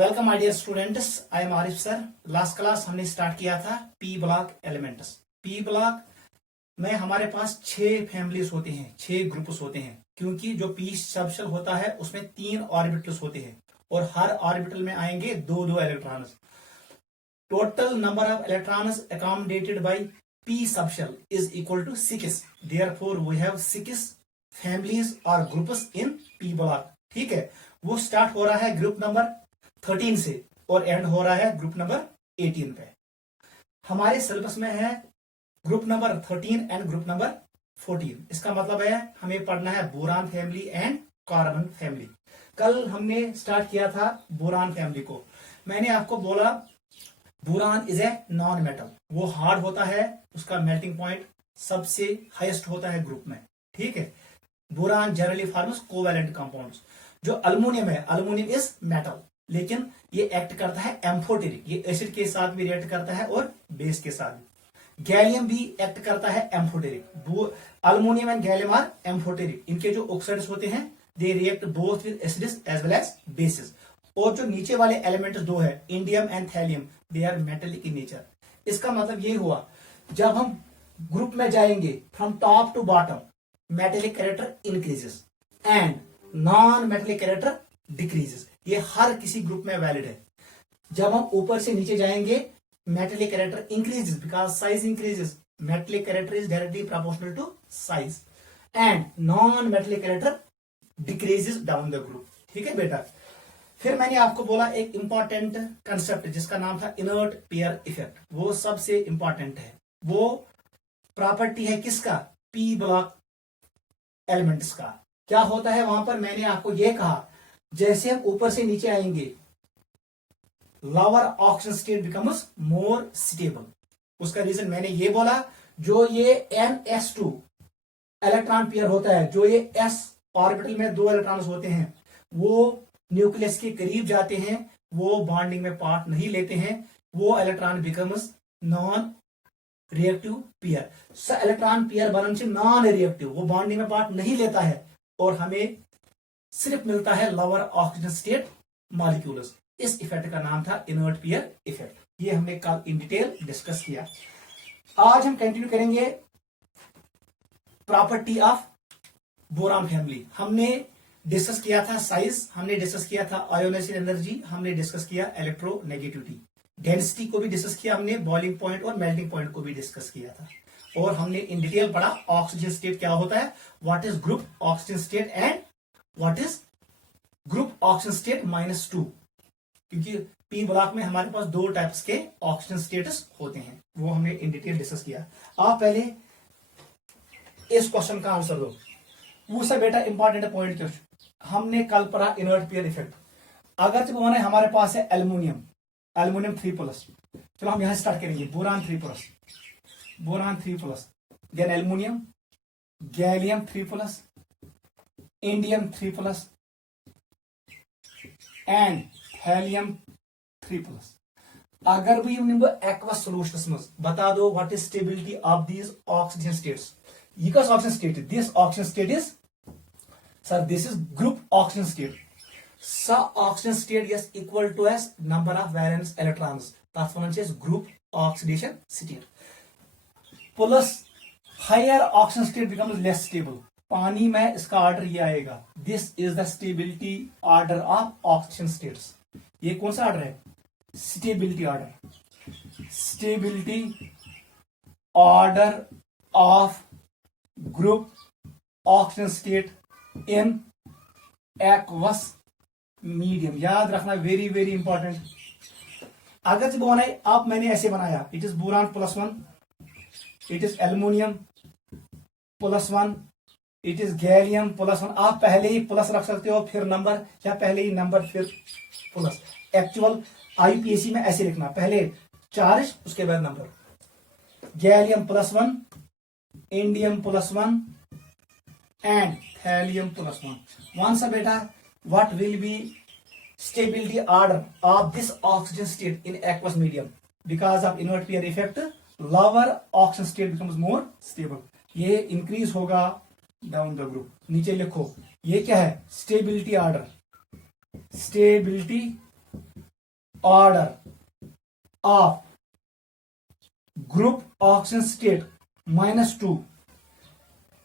Welcome my dear students, I am Arif sir. Last class हमने start किया था P block elements. P block में हमारे पास 6 फैमिलीज होते हैं, 6 ग्रुप्स होते हैं, क्योंकि जो पी सबशेल होता है उसमें 3 ऑर्बिटल्स होते हैं और हर ऑर्बिटल में आएंगे 2-2 electrons. Total number of electrons accommodated by P subshell is equal to 6। Therefore we have 6 families और ग्रुप्स इन पी ब्लॉक। ठीक है, वो स्टार्ट हो रहा है ग्रुप नंबर 13 से और एंड हो रहा है ग्रुप नंबर 18 पे। हमारे सिलेबस में है group number 13 and group number 14। इसका मतलब है हमें पढ़ना है boron family and carbon family. कल हमने स्टार्ट किया था बोरान फैमिली को। मैंने आपको बोला boron is a non metal, वो हार्ड होता है, उसका मेल्टिंग पॉइंट सबसे हाईएस्ट होता है ग्रुप में। ठीक है, boron generally forms covalent compounds. जो अल्युमिनियम है, अल्युमिनियम इज मेटल, लेकिन ये एक्ट करता है एम्फोटेरिक, ये एसिड के साथ भी रिएक्ट करता है और बेस के साथ भी। गैलियम भी एक्ट करता है amphoteric. Aluminium and gallium are amphoteric. इनके जो ऑक्साइड्स होते हैं they react both with acids as well as bases. और जो नीचे वाले एलिमेंट्स दो है, indium and thallium, they are metallic in nature. इसका मतलब ये हुआ जब हम ग्रुप में जाएंगे from top to bottom, metallic character increases and non metallic character decreases. ये हर किसी ग्रुप में वैलिड है। जब हम ऊपर से नीचे जाएंगे, metallic character increases because size increases. Metallic character is directly proportional to size and non metallic character decreases down the group. ठीक है बेटा। फिर मैंने आपको बोला एक इंपॉर्टेंट कंसेप्ट जिसका नाम था इनर्ट पेयर इफेक्ट। वो सबसे इंपॉर्टेंट है। वो प्रॉपर्टी है किसका? पी ब्लॉक एलिमेंट्स का। क्या होता है वहां पर? मैंने आपको यह कहा जैसे हम ऊपर से नीचे आएंगे, lower oxygen state becomes more stable. उसका रीजन मैंने ये बोला, जो ये NS2 इलेक्ट्रॉन पेयर होता है, जो ये S ऑर्बिटल में 2 इलेक्ट्रॉन्स होते हैं, वो न्यूक्लियस के करीब जाते हैं, वो बॉन्डिंग में पार्ट नहीं लेते हैं, वो electron becomes non reactive pair. Electron pair बनने से नॉन रिएक्टिव, वो बॉन्डिंग में पार्ट नहीं लेता है और हमें सिर्फ मिलता है लोअर ऑक्सीजन स्टेट मॉलिक्यूल्स। इस इफेक्ट का नाम था इनर्ट पेयर इफेक्ट। ये हमने कल इन डिटेल डिस्कस किया। आज हम कंटिन्यू करेंगे प्रॉपर्टी ऑफ बोरान फैमिली। हमने डिस्कस किया था साइज, हमने डिस्कस किया था आयोनाइजेशन एनर्जी, हमने डिस्कस किया इलेक्ट्रोनेगेटिविटी, डेंसिटी को भी डिस्कस किया हमने, बॉइलिंग पॉइंट और मेल्टिंग पॉइंट को भी डिस्कस किया था। और हमने इन डिटेल पढ़ा ऑक्सीजन स्टेट क्या होता है, what is group oxygen state and what is group oxygen state -2। क्योंकि पी ब्लॉक में हमारे पास 2 टाइप्स के ऑक्सीजन स्टेटस होते हैं, वो हमने इन डिटेल डिस्कस किया। आप पहले इस क्वेश्चन का आंसर दो। पूछा बेटा इंपॉर्टेंट पॉइंट क्या? हमने कल पढ़ा इनर्ट पेयर इफेक्ट। अगर जब हमारे पास है एल्युमिनियम 3+, चलो हम यहां स्टार्ट करेंगे। Boron 3+, then aluminium, gallium 3+, indium 3+ and thallium 3+। अगर भी एक्वस सॉल्यूशंस में बता दो what is stability of these oxygen states. ये कस oxygen state? This oxygen state is, sir this is group oxygen state. सा oxygen state is equal to as number of valence electrons, तथ one group oxidation state. Plus higher oxygen state becomes less stable. पानी में इसका order ये आएगा, this is the stability order of oxygen states. ये कौन सा ऑर्डर है? Stability order. Stability order of group oxygen state in aqueous medium. याद रखना, वेरी वेरी इंपॉर्टेंट। अगर जब बनाए आप, मैंने ऐसे बनाया, it is boron +1, it is aluminium +1, it is gallium +1। आप पहले ही प्लस रख सकते हो फिर नंबर, या पहले ही नंबर फिर प्लस। एक्चुअल IUPAC में ऐसे लिखना, पहले चार्ज उसके बाद number. Gallium +1, indium +1 and thallium +1। Once बेटा, what will be stability order of this oxygen state in aqueous medium? Because of inert pair effect, lower oxygen state becomes more stable. ये increase होगा down the group. नीचे लिखो, ये क्या है? Stability order. Stability order of group oxygen state -2।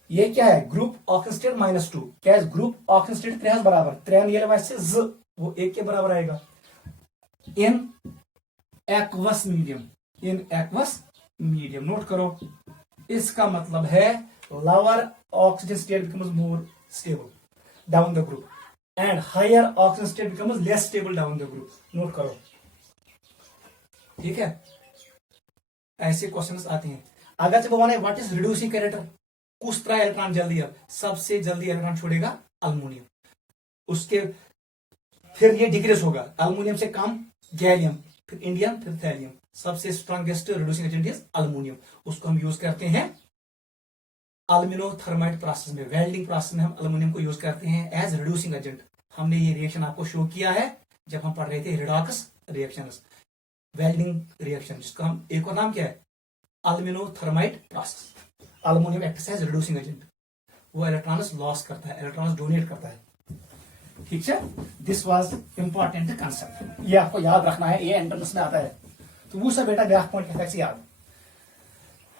ये क्या है? Group oxygen state -2। क्या है? ग्रुप ऑक्सीजन स्टेट 3 बराबर 3 ये वैसे ज वो 1 के बराबर आएगा। In aqueous medium, in aqueous medium note करो। इसका मतलब है lower oxygen state becomes more stable down the group and higher oxygen state becomes less stable down the group. Note करो, ठीक है? ऐसे क्वेश्चंस आते हैं। अगर जब बोला व्हाट इज रिड्यूसिंग कैरेक्टर, कुछ तरह इलेक्ट्रॉन जल्दी है, सबसे जल्दी इलेक्ट्रॉन छोड़ेगा अल्युमिनियम, उसके फिर ये डिक्रीज होगा, अल्युमिनियम से कम गैलियम, फिर इंडियम, फिर थैलियम। सबसे strongest reducing agent is aluminium. उसको हम यूज करते हैं अल्यूमिनोथर्माइड प्रोसेस में, वेल्डिंग प्रोसेस में हम अल्युमिनियम को यूज करते हैं एज रिड्यूसिंग एजेंट। हमने ये रिएक्शन आपको शो किया है जब हम पढ़ रहे थे रिडॉक्स रिएक्शन, वेल्डिंग रिएक्शन, जिसका हम एक और नाम क्या है? Aluminothermite process. Aluminium acts as reducing agent, वो इलेक्ट्रॉन्स लॉस करता है, इलेक्ट्रॉन्स डोनेट करता है। ठीक है, दिस वाज इंपॉर्टेंट कंसेप्ट, ये आपको याद रखना है, ये एंट्रेंस में आता है। तो वो सब बेटा ग्राफ पॉइंट इफेक्ट से याद,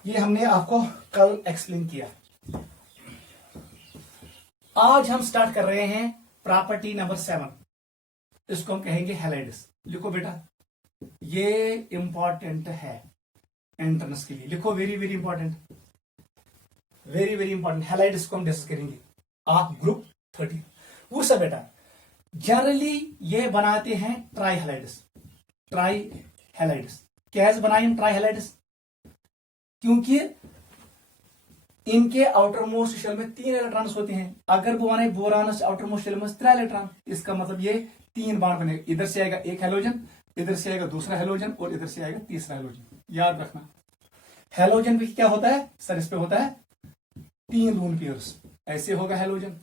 ये हमने आपको कल एक्सप्लेन किया। आज हम स्टार्ट कर रहे हैं प्रॉपर्टी नंबर 7, इसको हम कहेंगे हैलाइड्स। लिखो बेटा, ये इंपॉर्टेंट है एंट्रेंस के लिए, लिखो very very important, very very important. Halides को हम डिस्कस करेंगे आप ग्रुप 30। वो सब बेटा जनरली ये बनाते हैं ट्राई हैलाइड्स, ट्राई हैलाइड्स। कैसे बनाए ट्राई हैलाइड्स? क्योंकि इनके आउटर मोस्ट शेल में 3 इलेक्ट्रॉन्स होते हैं। अगर बोने बोरानस आउटर मोस्ट शेल में 3 इलेक्ट्रॉन, इसका मतलब ये 3 बॉन्ड बनेगा। इधर से आएगा एक हेलोजन, इधर से आएगा दूसरा हेलोजन और इधर से आएगा तीसरा हेलोजन। याद रखना, हेलोजन भी क्या होता है सर? इस पे होता है 3 लून पेयर्स, ऐसे होगा हेलोजन।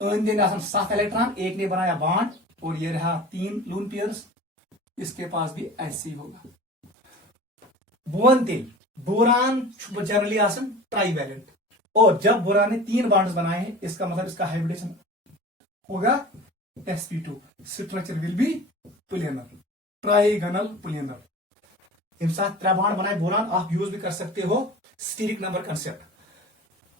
दिन 7 इलेक्ट्रॉन, एक ने बनाया बॉन्ड और ये रहा 3 लून पेयर्स, इसके पास भी ऐसे ही होगा। बोन तेल बोरान जनरली आसन ट्राईवैलेंट, और जब बोरान ने 3 बॉन्ड्स बनाए हैं, इसका मतलब इसका हाइब्रिडेशन होगा sp2, structure will be planar, trigonal planar. इन साथ 3 बॉन्ड बनाए बोरान, आप यूज भी कर सकते हो steric number concept.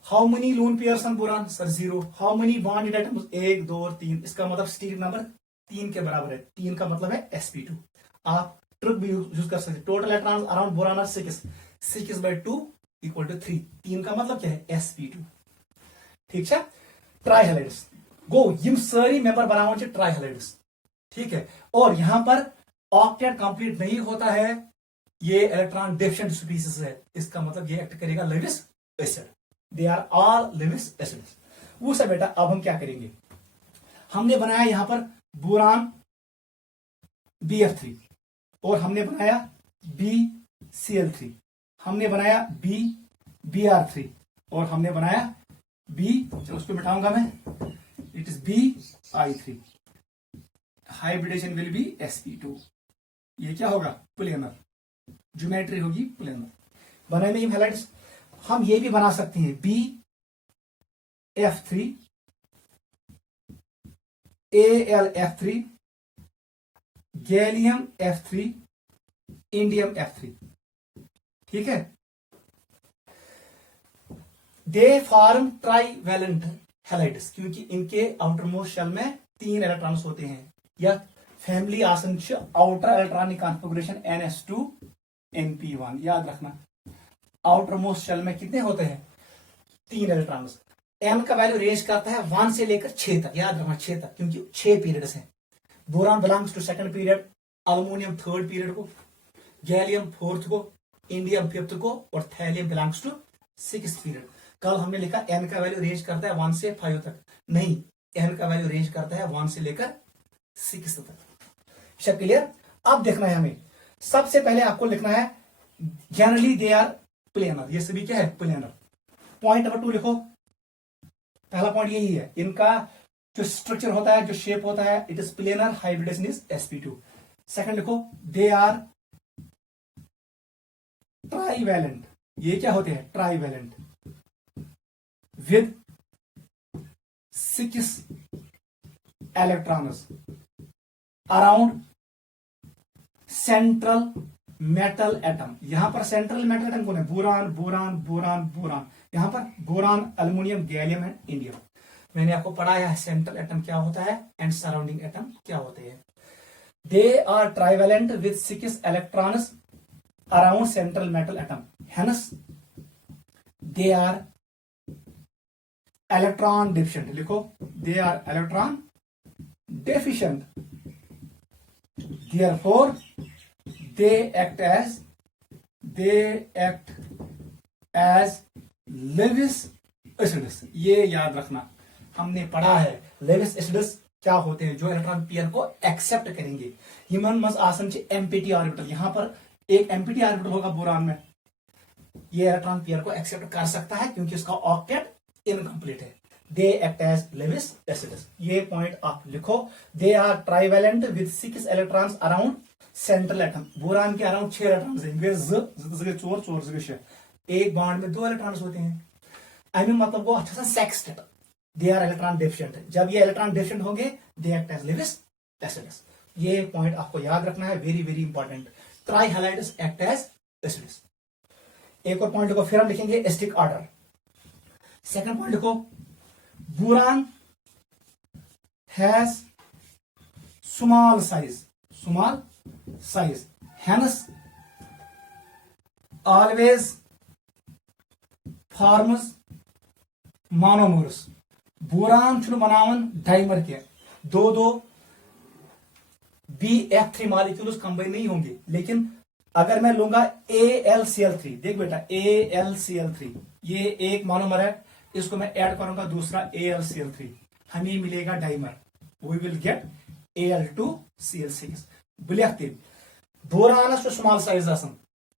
How many lone pairs on boron? Sir 0। How many bond atoms? 1 2 3, इसका मतलब स्टीरिक नंबर 3 के बराबर है। 3 का मतलब है sp2। आप ट्रिक भी यूज कर सकते। Total electrons around boron are 6/2 equal to 3। 3 का मतलब क्या है? sp2। ठीक है, ट्राई हैलाइड्स गो, यम सारी मेंबर बनाओ ट्राई हैलाइड्स। ठीक है, और यहां पर ऑक्टेट कंप्लीट नहीं होता है, ये इलेक्ट्रॉन डेफिशिएंट स्पीसीज है, इसका मतलब ये एक्ट करेगा Lewis acid. They are all Lewis acids. वो सब बेटा अब हम क्या करेंगे, हमने बनाया यहां पर बोरान BF3, और हमने बनाया BCl3, हमने बनाया BR3, और हमने बनाया उसको मिटाऊंगा मैं, it is BI3। Hybridization will be sp2। ये क्या होगा? प्लेनर, ज्योमेट्री होगी प्लेनर। बनाएंगे ये हैलाइड्स। हम ये भी बना सकते हैं BF3, AlF3, gallium F3, indium F3। ठीक है, दे फॉर्म ट्राईवैलेंट हैलाइड्स, क्योंकि इनके आउटरमोस्ट शेल में 3 इलेक्ट्रॉन्स होते हैं। या फैमिली आसन outer electronic configuration NS2 NP1। याद रखना, आउटर मोस्ट शेल में कितने होते हैं? 3 इलेक्ट्रॉन्स। एम का वैल्यू रेंज करता है 1 से लेकर 6 तक। याद रखना 6 तक, क्योंकि 6 पीरियड्स हैं। Boron belongs to 2nd period, aluminium 3rd period को, गैलियम 4th को, इंडियम 5th को, और thallium belongs to 6th period. कल हमने लिखा एन का वैल्यू रेंज करता है 1 से 5 तक, नहीं, एन का वैल्यू रेंज करता है 1 से लेकर 6 तक। सब क्लियर? अब देखना है हमें, सबसे पहले आपको लिखना है जनरली दे आर प्लेनर, ये सभी क्या है? प्लेनर। पॉइंट नंबर 2 लिखो, पहला पॉइंट यही है, इनका जो स्ट्रक्चर होता है, जो शेप होता है, it is planar, hybridization is sp2। Second लिखो, दे आर ट्राईवैलेंट, ये क्या होते हैं? Trivalent with 6 electrons around central metal atom. यहां पर सेंट्रल मेटल एटम कौन है? Boron, boron, boron, boron. यहां पर boron, aluminium, gallium and indium. मैंने आपको पढ़ाया है सेंट्रल एटम क्या होता है एंड सराउंडिंग एटम क्या होते हैं। They are trivalent with 6 electrons around central metal atom, hence they are electron deficient. लिखो, they are electron deficient, therefore they act as Lewis acids। ये याद रखना, हमने पढ़ा है लेविस एसिड्स क्या होते हैं, जो इलेक्ट्रॉन पेयर को एक्सेप्ट करेंगे। यमन मज आसन एम्पिटी ऑर्बिटल, यहां पर एक एम्पिटी ऑर्बिटल होगा बोरान में, ये इलेक्ट्रॉन पेयर को एक्सेप्ट कर सकता है क्योंकि उसका ऑक्टेट इनकम्प्लीट है। They act as Lewis acids, ये पॉइंट आप लिखो। They are trivalent with 6 electrons around central atom. Boron के अराउंड 6 इलेक्ट्रॉन्स हैं, 4 एक बॉन्ड में 2 इलेक्ट्रॉन्स होते हैं। आई मीन मतलब वो अच्छा सा sextet. They are electron deficient, जब ये इलेक्ट्रॉन डेफिशिएंट होंगे they act as Lewis acids. ये पॉइंट आपको याद रखना है, very very important. Trihalides act as acids. एक और पॉइंट को फिर हम लिखेंगे एसिडिक ऑर्डर। सेकंड पॉइंट को, boron has small size, hence always forms monomers. Boron छुन बनावन डाइमर के, दो BF3 मॉलिक्यूल्स कंबाइन नहीं होंगे, लेकिन अगर मैं लूंगा AlCl3, देख बेटा AlCl3, ये एक मोनोमर है, इसको मैं ऐड करूंगा दूसरा AlCl3, हमें मिलेगा dimer, we will get Al2Cl6। बुलियखते बोरानस जो स्मॉल साइज आसन,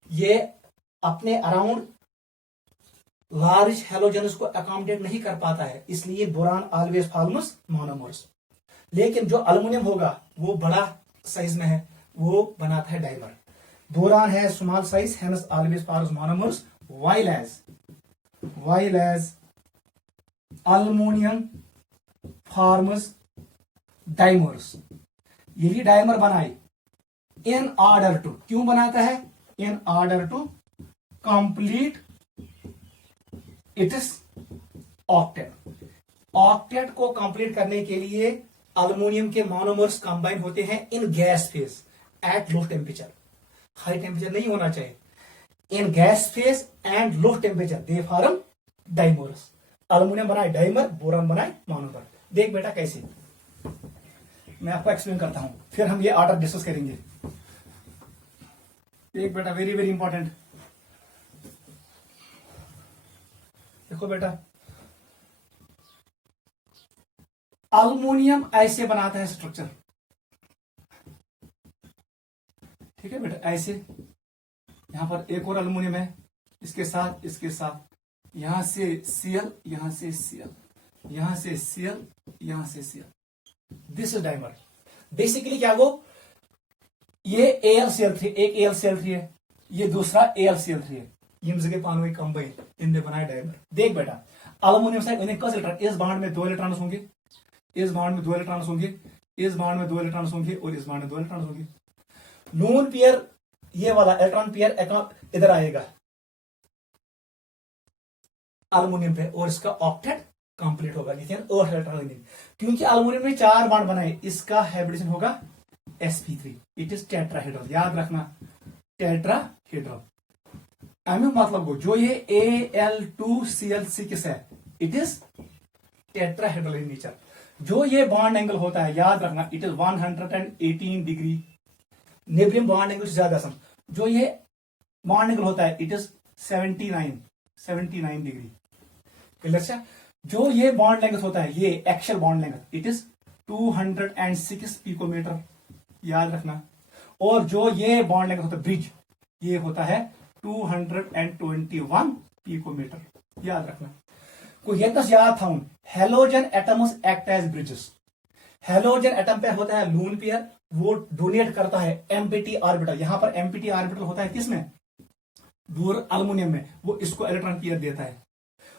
ये अपने अराउंड लार्ज हेलोजन्स को अकोमोडेट नहीं कर पाता है, इसलिए बोरान ऑलवेज फॉर्म्स मोनोमर्स। लेकिन जो एल्युमिनियम होगा वो बड़ा साइज में है, वो बनाता है डाइमर। बोरान है small size, hence always forms monomers, while as aluminium forms dimers. यही डाइमर बनाए इन ऑर्डर टू, क्यों बनाता है? In order to complete its octet. Octet को कंप्लीट करने के लिए एल्युमिनियम के मोनोमर्स कंबाइन होते हैं in gas phase at low temperature. High temperature नहीं होना चाहिए। In gas phase and low temperature they form dimers. Aluminium बनाए डाइमर, बोरान बनाए मोनोमर। देख बेटा कैसे, मैं आपको एक्सप्लेन करता हूं, फिर हम ये ऑर्डर डिस्कस करेंगे। देख बेटा, वेरी वेरी इंपॉर्टेंट। देखो बेटा, एल्युमिनियम ऐसे बनाता है स्ट्रक्चर, ठीक है बेटा, ऐसे। यहां पर एक और एल्युमिनियम है, इसके साथ यहां से Cl, यहां से Cl, यहां से Cl, यहां से Cl। This is dimer. Basically क्या, वो ये AlCl3, एक AlCl3 है, ये दूसरा AlCl3 है, यम जगह पानवे कंबाइन, इनने बनाया डाइमर। देख बेटा, एल्युमिनियम साइड इन्हें कस इलेक्ट्रॉन, इस बॉन्ड में 2 इलेक्ट्रॉन होंगे, इस बॉन्ड में 2 इलेक्ट्रॉन होंगे, इस बॉन्ड में 2 इलेक्ट्रॉन होंगे और इस बॉन्ड में 2 इलेक्ट्रॉन होंगे। लून पेयर, ये वाला इलेक्ट्रॉन पेयर इधर आएगा एल्युमिनियम पे, और इसका ऑक्टेट कंप्लीट होगा, लेकिन 8 इलेक्ट्रॉन। क्योंकि एल्युमिनियम में 4 बॉन्ड बनाए, इसका हाइब्रिडेशन होगा sp3, इट इज टेट्राहेड्रल। याद रखना, टेट्राहेड्रल। मतलब को जो ये Al2Cl6 है, it is tetrahedral in nature. जो ये बॉन्ड एंगल होता है, याद रखना, it is 118 degree, neighbouring bond angle से ज्यादा सम। जो ये बॉन्ड एंगल होता है, इट इज 79 डिग्री। क्लियर? जो ये बॉन्ड लेंथ होता है, ये actual bond length, it is 206 picometre. याद रखना। और जो ये बॉन्ड लेंथ होता है ब्रिज, ये होता है 221 पिकोमीटर। याद रखना। को ये याद था, halogen atoms act as bridges. Halogen atom पे होता है लून पेयर, वो डोनेट करता है एम्पिटी ऑर्बिटल। यहां पर एम्पिटी ऑर्बिटल होता है किसमें? एल्युमिनियम में, वो इसको इलेक्ट्रॉन पेयर देता है,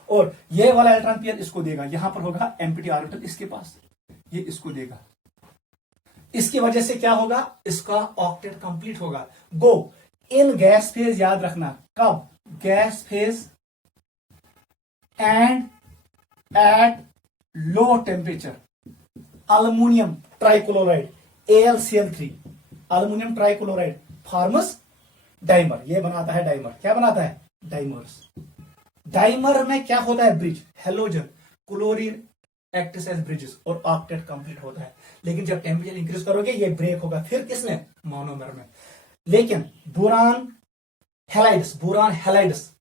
और ये वाला इलेक्ट्रॉन पेयर इसको देगा। यहां पर होगा एम्पिटी ऑर्बिटल इसके पास, ये इसको देगा। इसकी वजह से क्या होगा, इसका ऑक्टेट कंप्लीट होगा। गो इन गैस फेज, याद रखना कब, gas phase and eight low temperature aluminium trichloride AlCl3, aluminium trichloride forms dimer, ये बनाता है डाइमर। क्या बनाता है, डाइमर्स। डाइमर में क्या होता है, bridge, halogen chlorine acts as bridges और ऑक्टेट कंप्लीट होता है। लेकिन जब टेम्परेचर इंक्रीज करोगे ये ब्रेक होगा, फिर किसमें, मोनोमर में। लेकिन boron halides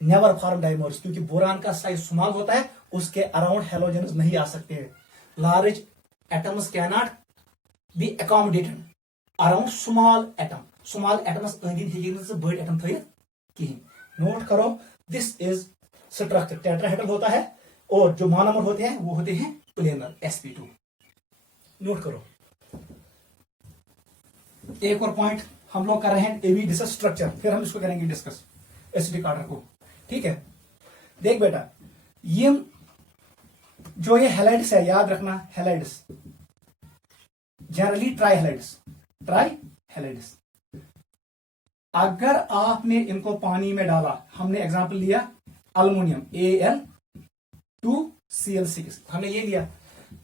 never form dimers, क्योंकि बोरान का साइज स्मॉल होता है, उसके अराउंड हेलोजन नहीं आ सकते हैं। Large atoms can not be accommodated around small atoms बड़ एटम थ कहीं। नोट करो, दिस इज स्ट्रक्चर टेट्राहेड्रल होता है, और जो मोनोमर होते हैं वो होते हैं प्लेनर sp2। नोट करो, एक और पॉइंट हम लोग कर रहे हैं एवी डिस्कस स्ट्रक्चर, फिर हम इसको करेंगे डिस्कस एसिडिक ऑर्डर को। ठीक है, देख बेटा, ये जो ये हैलाइड्स है, याद रखना हैलाइड्स जनरली ट्राई हैलाइड्स। अगर आपने इनको पानी में डाला, हमने एग्जांपल लिया अल्युमिनियम Al2Cl6, हमने ये लिया,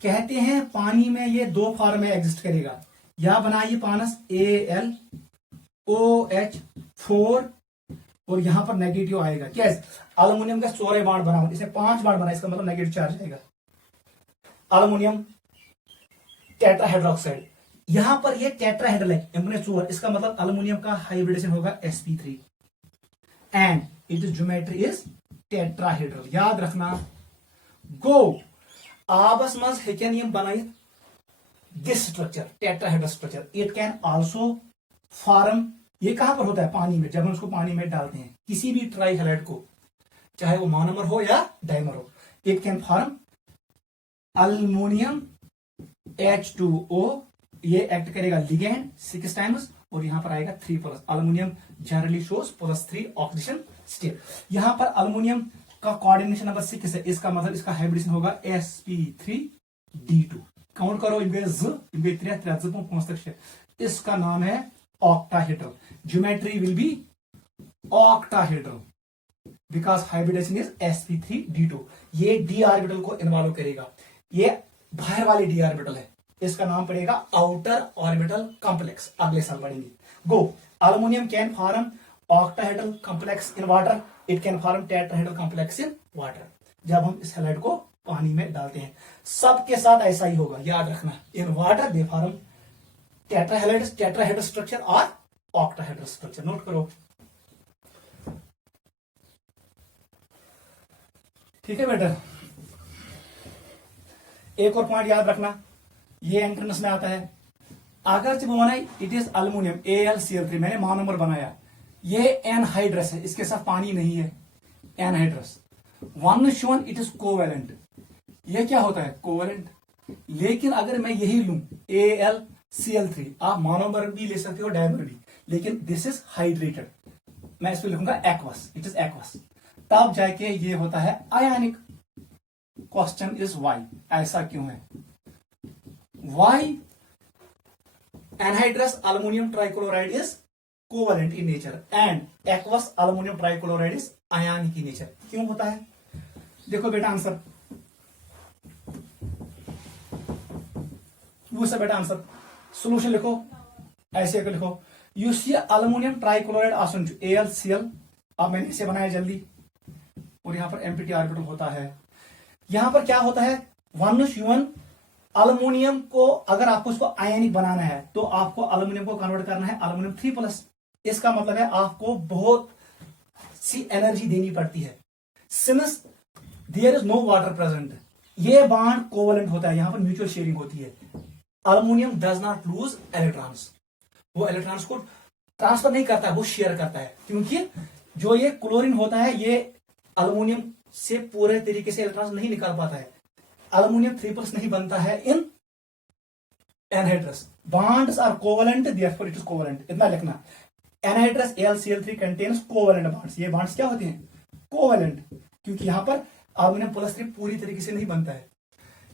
कहते हैं पानी में ये दो फॉर्म में एग्जिस्ट करेगा, या बनाइए पानस AlOH4 और यहां पर नेगेटिव आएगा। क्या है, अल्युमिनियम का 4 बाड बना, इसे 5 बाड बना, इसका मतलब नेगेटिव चार्ज आएगा। अल्युमिनियम टेट्राहाइड्रोक्साइड, यहां पर ये टेट्राहेड्रल है, M4, इसका मतलब अल्युमिनियम का हाइब्रिडेशन होगा sp3 and it is geometry is tetrahedral. याद रखना, गो आबस मज हेकन यम बनाइथ this structure tetrahedral structure, it can also form, ये कहां पर होता है, पानी में। जब हम उसको पानी में डालते हैं किसी भी ट्राई हैलाइड को, चाहे वो मोनोमर हो या डाइमर हो, it can form aluminium H2O, ये एक्ट करेगा लिगेंड 6 टाइम्स, और यहां पर आएगा 3+। Aluminium generally shows +3 oxidation state. यहां पर अल्युमिनियम का कोऑर्डिनेशन नंबर 6 है, इसका मतलब इसका हाइब्रिडेशन होगा sp3d2। काउंट करो, इनके 3 तक, इसका नाम है octahedral. Geometry will be octahedral because hybridization is sp3d2। ये d ऑर्बिटल को इन्वॉल्व करेगा, ये बाहर वाली d ऑर्बिटल है, इसका नाम पड़ेगा आउटर ऑर्बिटल कॉम्प्लेक्स, अगले साल पढ़ेंगे। गो aluminium can form octahedral complex in water, it can form tetrahedral complex in water, जब हम इस हैलाइड को पानी में डालते हैं। सबके साथ ऐसा ही होगा, याद रखना, in water they form tetrahedral structure और ऑक्टाहेड्रल स्ट्रक्चर। नोट करो, ठीक है बेटा। एक और पॉइंट याद रखना, ये एंट्रेंस में आता है, अगर जब बनाई इट इज अल्युमिनियम AlCl3, मैंने मोनोमर बनाया, ये एनहाइड्रस है, इसके साथ पानी नहीं है, एनहाइड्रस 1:1 इट इज कोवेलेंट, ये क्या होता है, कोवेलेंट। लेकिन अगर मैं यही लूं AlCl3, आप मोनोमर भी ले सकते हो डाइमर भी, लेकिन दिस इज हाइड्रेटेड, मैं इस पर लिखूंगा एक्वस, इट इज एक्वस, तब जाके ये होता है आयनिक। क्वेश्चन इज वाई, ऐसा क्यों है, Y anhydrous aluminum trichloride is covalent in nature and aqueous aluminum trichloride is ionic in nature। क्यों होता है, देखो बेटा आंसर, वो सब बेटा आंसर, सोल्यूशन लिखो, ऐसे करके लिखो, यू सी अल्युमिनियम ट्राइक्लोराइड आसन AlCl, अब मैंने इसे बनाया जल्दी, और यहां पर एम्प्टी ऑर्बिटल होता है। यहां पर क्या होता है, 1:1 अल्युमिनियम को, अगर आपको इसको आयनिक बनाना है तो आपको अल्युमिनियम को कन्वर्ट करना है अल्युमिनियम 3+। इसका मतलब है आपको बहुत सी एनर्जी देनी पड़ती है, since there is no water present. ये बॉन्ड कोवेलेंट होता है, यहां पर म्यूचुअल शेयरिंग होती है। Aluminium does not lose electrons, वो इलेक्ट्रॉन्स को ट्रांसफर नहीं करता है, वो शेयर करता है, क्योंकि जो ये क्लोरीन होता है ये अल्युमिनियम से पूरे तरीके से इलेक्ट्रॉन्स नहीं निकाल पाता है, अल्युमिनियम 3+ नहीं बनता है in anhydrous. Bonds are covalent, therefore it is covalent, इतना लिखना। Anhydrous AlCl3 contains covalent bonds, ये बॉन्ड्स क्या होते हैं, कोवेलेंट, क्योंकि यहां पर अल्युमिनियम +3 पूरी तरीके से नहीं बनता है,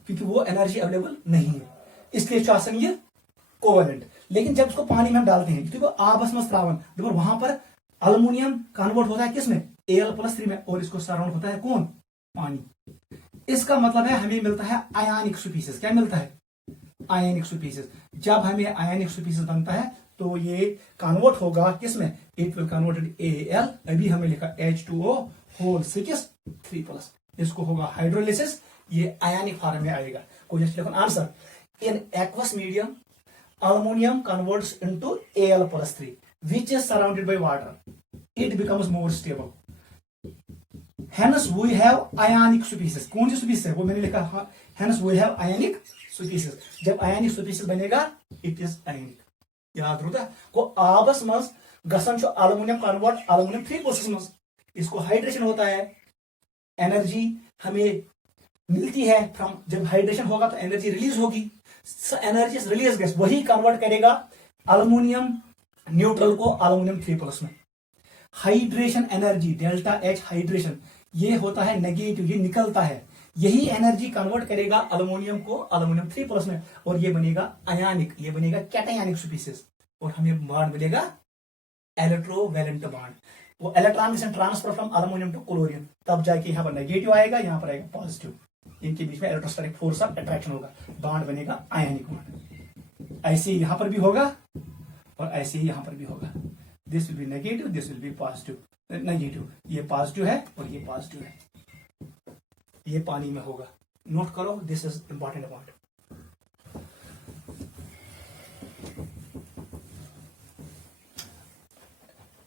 क्योंकि वो एनर्जी अवेलेबल नहीं है, इसलिए चासन ये कोवेलेंट। लेकिन जब इसको पानी में हम डालते हैं तो आबस में त्रावन वहां पर अल्युमिनियम कन्वर्ट होता है किसमें, Al+3 में, और इसको सराउंड होता है कौन, पानी। इसका मतलब है हमें मिलता है आयनिक स्पीसीज। क्या मिलता है, आयनिक स्पीसीज। जब हमें आयनिक स्पीसीज बनता है तो ये कन्वर्ट होगा किसमें, इट विल कन्वर्टेड Al, अभी हमें लिखा H2O होल 6 3+, इसको होगा हाइड्रोलिसिस, ये आयनिक फॉर्म में आएगा। Question answer, in aqueous medium aluminum converts into Al+3 which is surrounded by water, it becomes more stable, hence we have ionic species। कौन सी species है वो मैंने लिखा, hence we have ionic species। जब ionic species बनेगा it is ionic, याद रखो को आबस मज गसन जो अल्युमिनियम कन्वर्ट अल्युमिनियम 3+ मज, इसको हाइड्रेशन होता है, एनर्जी हमें मिलती है फ्रॉम, जब हाइड्रेशन होगा तो एनर्जी रिलीज होगी, एनर्जी रिलीज गैस वही कन्वर्ट करेगा अल्युमिनियम न्यूट्रल को अल्युमिनियम 3+ में। Hydration energy delta H hydration ये होता है नेगेटिव, ये निकलता है, यही एनर्जी कन्वर्ट करेगा अल्युमिनियम को अल्युमिनियम 3+ में, और ये बनेगा अयानिक, ये बनेगा कैटायनिक स्पीसीज, और हमें बॉन्ड मिलेगा इलेक्ट्रोवैलेंट बॉन्ड। वो इलेक्ट्रॉन से transfer from aluminium to chlorine, तब जाके यहाँ पर नेगेटिव आएगा, यहाँ पर आएगा पॉजिटिव, इनके बीच में इलेक्ट्रोस्टैटिक फोर्स ऑफ अट्रैक्शन होगा, बॉन्ड बनेगा आयनिक बॉन्ड। ऐसे यहां पर भी होगा और ऐसे ही यहां पर भी होगा, this will B negative, this will B positive, negative, ये पॉजिटिव है और ये पॉजिटिव है, ये पानी में होगा, नोट करो, this is important point.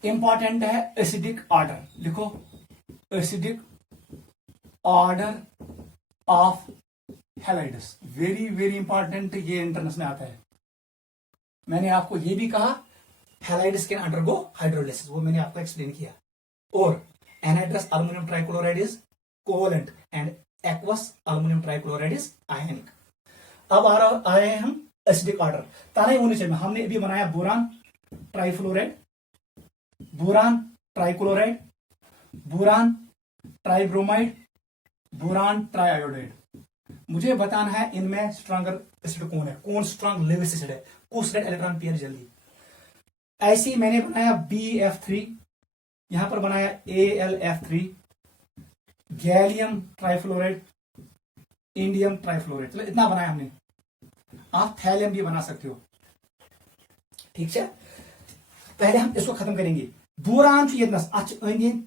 Important है एसिडिक ऑर्डर, लिखो acidic order of halides, very very important, ये एंट्रेंस में आता है। मैंने आपको ये भी कहा हैलाइड्स कैन अंडरगो हाइड्रोलिसिस, वो मैंने आपको एक्सप्लेन किया। और anhydrous aluminium trichloride is covalent and aqueous aluminium trichloride is आयनिक। अब आए हैं हम एसिडिक ऑर्डर, ताना होने चाहिए। हमने अभी बनाया boron trifluoride, boron trichloride, boron tribromide, boron triiodide. मुझे बताना है इनमें स्ट्रॉन्गर एसिड कौन है, कौन स्ट्रॉन्ग लेविस एसिड है, कोसलेट इलेक्ट्रॉन पेयर जल्दी। ऐसे ही मैंने बनाया BF3, यहां पर बनाया AlF3, gallium trifluoride, indium trifluoride, चलो इतना बनाया हमने। आप थैलियम भी बना सकते हो, ठीक है। पहले हम इसको खत्म करेंगे। बोरान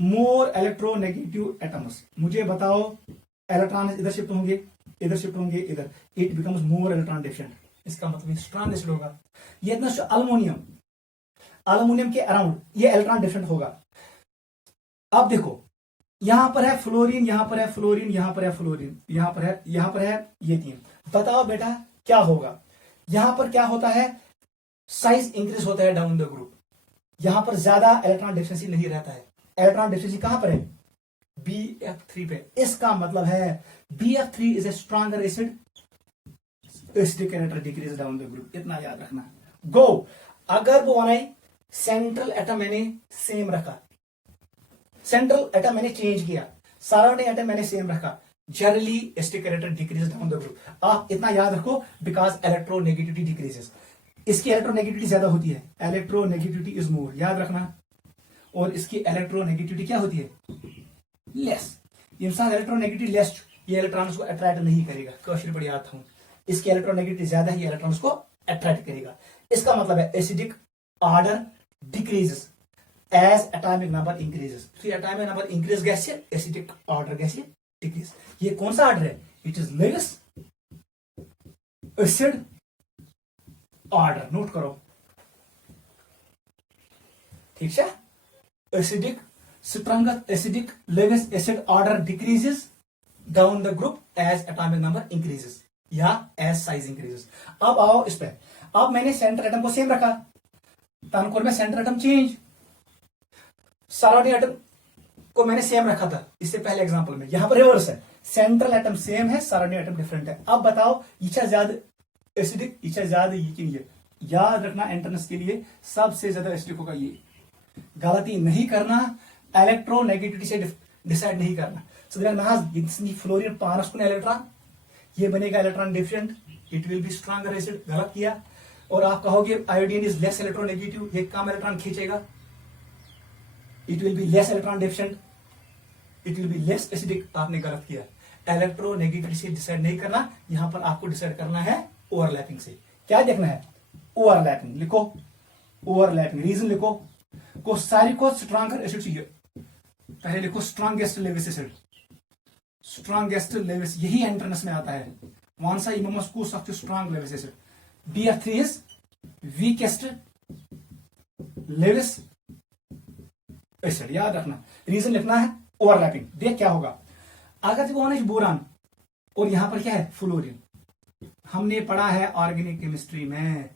मोर इलेक्ट्रोनेगेटिव एटम्स, मुझे बताओ इलेक्ट्रॉन इधर शिफ्ट होंगे, इधर शिफ्ट होंगे, इधर, it becomes more electron deficient, इसका मतलब स्ट्रॉन्ग एसिड होगा। ये इतना अल्युमिनियम, अल्युमिनियम के अराउंड ये इलेक्ट्रॉन डिफिशिएंट होगा। अब देखो यहां पर है फ्लोरीन, यहां पर है फ्लोरीन, यहां पर है फ्लोरीन, यहां पर है, यहां पर है, ये तीन। बताओ बेटा क्या होगा, यहां पर क्या होता है, साइज इंक्रीज होता है डाउन द ग्रुप, यहां पर ज्यादा इलेक्ट्रॉन डिफिशिएंसी नहीं रहता है। इलेक्ट्रॉन डिफिशिएंसी कहां पर है, BF3 पे। इसका मतलब है BF3 is a stronger acid, acidic character decrease down the group, इतना याद रखना। गो, अगर वो बनाई सेंट्रल एटम मैंने सेम रखा, सेंट्रल एटम मैंने चेंज किया, सराउंडिंग एटम मैंने सेम रखा, generally acidic character decrease down the group. आप इतना याद रखो, बिकॉज इलेक्ट्रोनेगेटिविटी डिक्रीजेस, इसकी इलेक्ट्रोनेगेटिविटी ज्यादा होती है, इलेक्ट्रोनेगेटिविटी इज मोर, याद रखना। और इसकी इलेक्ट्रोनेगेटिविटी क्या होती है, लेस। इंसान इलेक्ट्रोनेगेटिविटी लेस, ये इलेक्ट्रॉन्स को अट्रैक्ट नहीं करेगा, क्वेश्चन पर याद था। इसकी इलेक्ट्रोनेगेटिविटी ज्यादा है, ये इलेक्ट्रॉन्स को अट्रैक्ट करेगा। इसका मतलब है acidic order decreases as atomic number increases. Atomic number increase कैसे, एसिडिक ऑर्डर कैसे डिक्रीज। ये कौन सा ऑर्डर है, it is Lewis acid order, note करो, ठीक है। Acidic stronger acidic Lewis acid order decreases down the group as atomic number increases या as size increases। अब आओ इस पे, अब मैंने सेंटर एटम को सेम रखा, तानकोर में centre atom change, surrounding atom को मैंने सेम रखा था इससे पहले एग्जांपल में, यहां पर रिवर्स है, सेंट्रल एटम सेम है, सराउंडिंग एटम डिफरेंट है। अब बताओ इच्छा ज्यादा एसिडिक, इच्छा ज्यादा ये, याद रखना एंट्रेंस के लिए सबसे ज्यादा एसिडिक होगा ये, गलती नहीं करना, इलेक्ट्रोनेगेटिविटी से डिसाइड नहीं करना। फ्लोरीन पानस कुन इलेक्ट्रॉन, ये बनेगा electron deficient, it will be stronger acid, गलत किया। और आप कहोगे आयोडीन इज लेस इलेक्ट्रोनेगेटिव, ये कम इलेक्ट्रॉन खींचेगा, it will be less electron deficient, it will be less acidic, आपने गलत किया। इलेक्ट्रोनेगेटिविटी से डिसाइड नहीं करना, यहां पर आपको डिसाइड करना है ओवरलैपिंग से। क्या देखना है? ओवरलैपिंग लिखो, ओवरलैपिंग, रीजन लिखो, को सारी को स्ट्रॉन्गर एसिड चाहिए, पहले लिखो strongest Lewis acid, strongest Lewis, यही एंट्रेंस में आता है, कौन सा इमोमस को सबसे strong Lewis acid. BF3 is weakest Lewis acid, याद रखना। रीजन लिखना है ओवरलैपिंग। देख क्या होगा, अगर देखो बोरान और यहां पर क्या है फ्लोरीन, हमने पढ़ा है ऑर्गेनिक केमिस्ट्री में,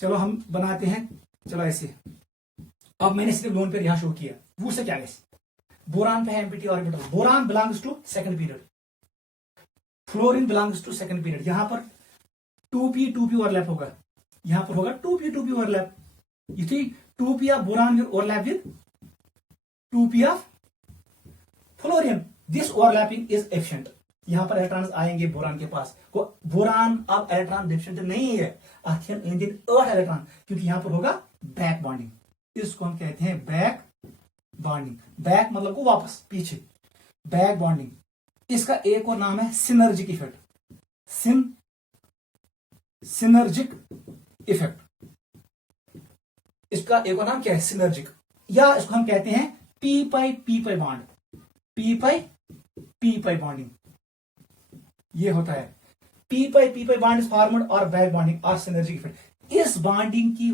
चलो हम बनाते हैं, चलो ऐसे। अब मैंने सिर्फ लोन पर यहां शो किया, वो से क्या गैस, बोरान पे है empty orbital, boron belongs to second period, fluorine belongs to second period. यहां पर 2p ओवरलैप होगा, यहां पर होगा 2p overlap, you see 2p of boron will overlap with 2p of fluorine, this overlapping is efficient। यहां पर electrons आएंगे boron के पास, को बोरान अब इलेक्ट्रॉन डेफिशिएंट नहीं है, 8 इलेक्ट्रॉन, क्योंकि यहां पर होगा बैक बॉन्डिंग, इसको हम कहते हैं बैक बॉन्डिंग। बैक मतलब को वापस पीछे, बैक बॉन्डिंग। इसका एक और नाम है सिनर्जिक इफेक्ट, सिनर्जिक इफेक्ट, इसका एक और नाम क्या है सिनर्जिक, या इसको हम कहते हैं P pi bond, P pi bonding, ये होता है P pi bond is formed और बैक बॉन्डिंग और सिनर्जिक इफेक्ट। इस बॉन्डिंग की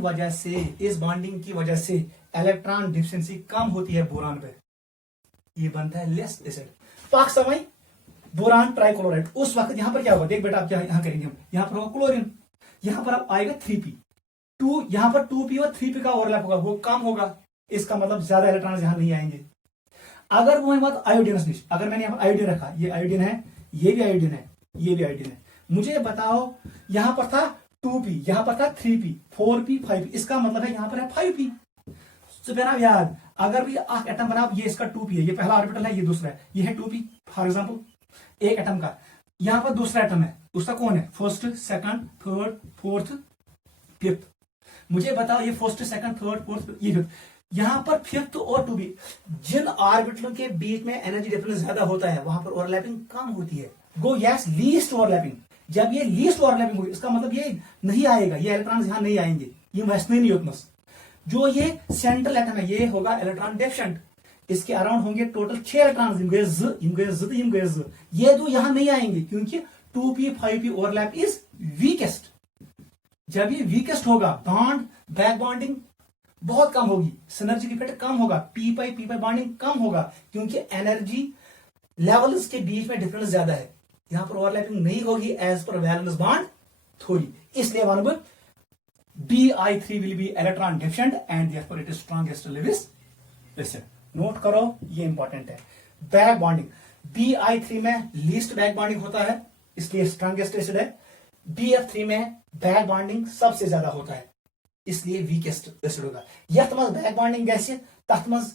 वजह से इलेक्ट्रॉन डिफिशिएंसी कम होती है बोरान पे, ये बनता है लेस एसिड। पाक समय बोरान ट्राइक्लोराइड, उस वक्त यहां पर क्या होगा, देख बेटा आप क्या यहां करेंगे हम, यहां पर होगा क्लोरीन, यहां पर अब आएगा 3p, यहां पर 2p और 3p का ओवरलैप होगा, वो कम होगा, इसका मतलब ज्यादा इलेक्ट्रॉन यहां नहीं आएंगे। अगर वो बात आयोडीन, अगर मैंने यहां पर आयोडीन रखा, ये आयोडीन है, ये भी आयोडीन है, ये भी आयोडीन है, मुझे बताओ यहां पर था 2p, यहां पर था 3p, 4p, 5p, इसका मतलब है यहां पर है 5p। तो मेरा याद, अगर भी आप एटम बनाओ, ये इसका 2p है, ये पहला ऑर्बिटल है, ये दूसरा है, ये है 2p फॉर एग्जांपल एक एटम का, यहां पर दूसरा एटम है, उसका कौन है, first, second, third, fourth, fifth. मुझे बताओ ये फर्स्ट, सेकंड, थर्ड, फोर्थ, ये फिफ्थ, यहां पर फिफ्थ और 2p, जिन ऑर्बिटलों के बीच में एनर्जी डिफरेंस ज्यादा होता है वहां पर ओवरलैपिंग कम होती है। गो यस लीस्ट ओवरलैपिंग, जब ये लीस्ट ओवरलैपिंग होगी इसका मतलब ये नहीं आएगा, ये इलेक्ट्रॉन यहां नहीं आएंगे, ये मैसनरी न्यूटनस। जो ये सेंट्रल एटम है ये होगा इलेक्ट्रॉन डेफिशिएंट, इसके अराउंड होंगे टोटल 6 इलेक्ट्रॉन, ये दो यहां नहीं आएंगे क्योंकि 2p 5p overlap is weakest. जब ये वीकेस्ट होगा बॉन्ड बैक बॉन्डिंग बहुत कम होगी, सिनर्जिक इफेक्ट कम होगा, पी पाई बॉन्डिंग कम होगा, क्योंकि एनर्जी लेवल्स के बीच में डिफरेंस ज्यादा है, यहां पर ओवरलैपिंग नहीं होगी as per valence bond theory. इसलिए one Bi3 will be electron deficient and therefore it is strongest Lewis acid. Note करो ये इंपॉर्टेंट है। बैक बॉन्डिंग, Bi3 में लीस्ट बैक बॉन्डिंग होता है इसलिए स्ट्रॉन्गेस्ट एसिड है, Bf3 में बैक बॉन्डिंग सबसे ज्यादा होता है इसलिए वीकेस्ट एसिड होगा। यथ मज बैक बॉन्डिंग गैसे तथ मज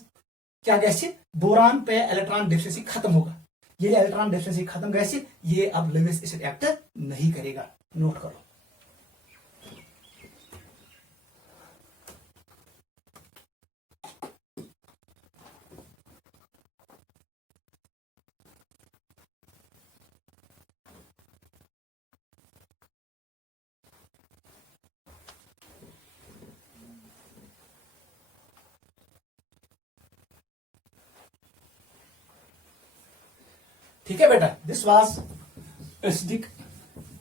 क्या गैसे बोरान पे इलेक्ट्रॉन डेफिशिएंसी खत्म होगा, ये इलेक्ट्रॉन डेफिशिएंसी खत्म गैसे ये अब लेविस एसिड एक्ट नहीं करेगा। नोट करो। ठीक है बेटा, this was acidic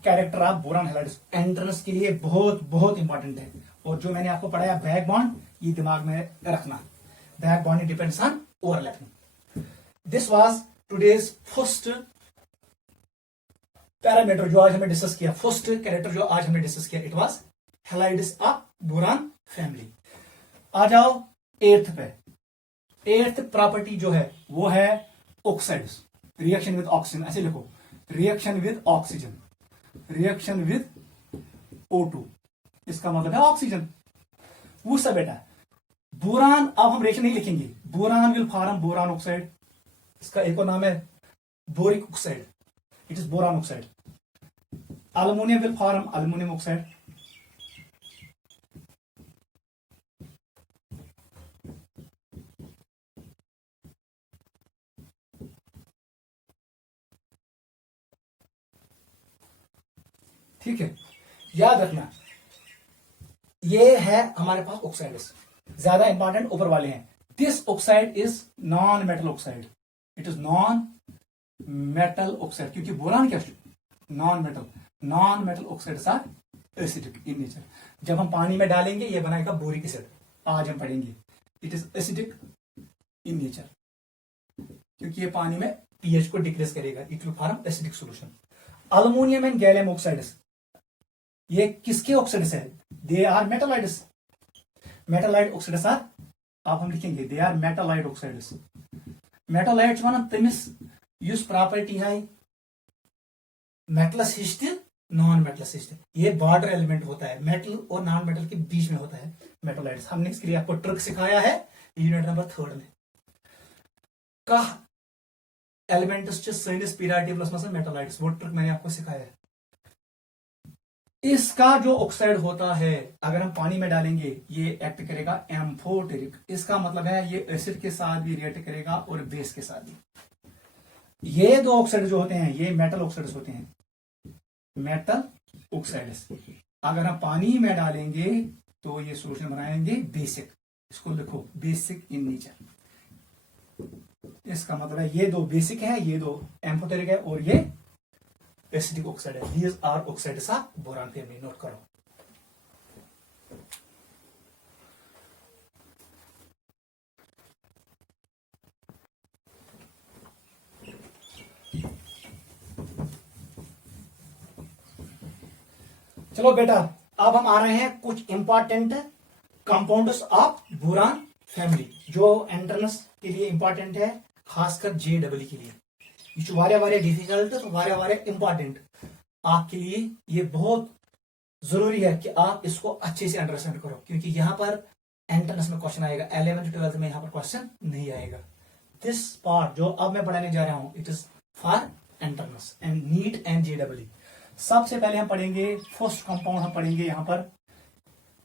character of boron halides, entrance के लिए बहुत बहुत इंपॉर्टेंट है। और जो मैंने आपको पढ़ाया बैक बॉन्ड, ये दिमाग में रखना, back bond depends on overlapping. This was today's first parameter जो आज हमने डिस्कस किया, फर्स्ट कैरेक्टर जो आज हमने डिस्कस किया, it was halides of boron family. आ जाओ एर्थ पे। एर्थ प्रॉपर्टी जो है वो है ऑक्साइड्स, रिएक्शन विद ऑक्सीजन, ऐसे लिखो, reaction with oxygen, reaction with O2, इसका मतलब है ऑक्सीजन। वो सब बेटा बोरान, अब हम रिएक्शन नहीं लिखेंगे, boron will form boron oxide, इसका एक और नाम है boric oxide, it is boron oxide. Aluminium will form aluminium oxide, ठीक है। याद रखना ये है हमारे पास ऑक्साइड्स, ज्यादा इंपॉर्टेंट ऊपर वाले हैं। This oxide is non metal oxide, it is non metal oxide, क्योंकि बोरान क्या non metal oxides are acidic in nature. जब हम पानी में डालेंगे ये बनाएगा बोरिक एसिड, आज हम पढ़ेंगे। It is acidic in nature, क्योंकि ये पानी में पीएच को डिक्रीज करेगा, it will form acidic solution. Aluminium and gallium oxides ये किसके ऑक्साइड्स है? They are metalloids. Metalloid oxides are, आप हम लिखेंगे they are metalloid oxides. Metalloids वन तमिस युस प्रॉपर्टी है मेटलस हिस्ट नॉन मेटलस हिस्ट, ये बॉर्डर एलिमेंट होता है, मेटल और नॉन मेटल के बीच में होता है मेटालाइड्स। हमने इसके लिए आपको ट्रिक सिखाया है यूनिट नंबर 3 में। कह एलिमेंट्स सैनिस पीरियोडिक टेबलस में मेटालाइड्स, वो ट्रिक मैंने आपको सिखाया है। इसका जो ऑक्साइड होता है अगर हम पानी में डालेंगे ये एक्ट करेगा एम्फोटेरिक, इसका मतलब है ये एसिड के साथ भी रिएक्ट करेगा और बेस के साथ भी। ये दो ऑक्साइड जो होते हैं ये मेटल ऑक्साइड्स होते हैं, मेटल ऑक्साइड्स। अगर हम पानी में डालेंगे तो ये सोल्यूशन बनाएंगे बेसिक, इसको लिखो बेसिक इन नेचर। इसका मतलब है ये दो बेसिक है, ये दो एम्फोटेरिक है और ये एसिडिक ऑक्साइड है। These are oxides of boron family, note करो। चलो बेटा अब हम आ रहे हैं कुछ important compounds of boron family जो एंट्रेंस के लिए इंपॉर्टेंट है, खासकर JEE के लिए। ये वारे डिफिकल्ट तो वारे इंपॉर्टेंट आपके लिए, ये बहुत जरूरी है कि आप इसको अच्छे से अंडरस्टैंड करो, क्योंकि यहां पर एंट्रेंस में क्वेश्चन आएगा, 11th 12th में यहां पर क्वेश्चन नहीं आएगा। दिस पार्ट जो अब मैं पढ़ाने जा रहा हूं it is for entrance and neat and JEE। सबसे पहले हम पढ़ेंगे फर्स्ट कंपाउंड, हम पढ़ेंगे यहां पर,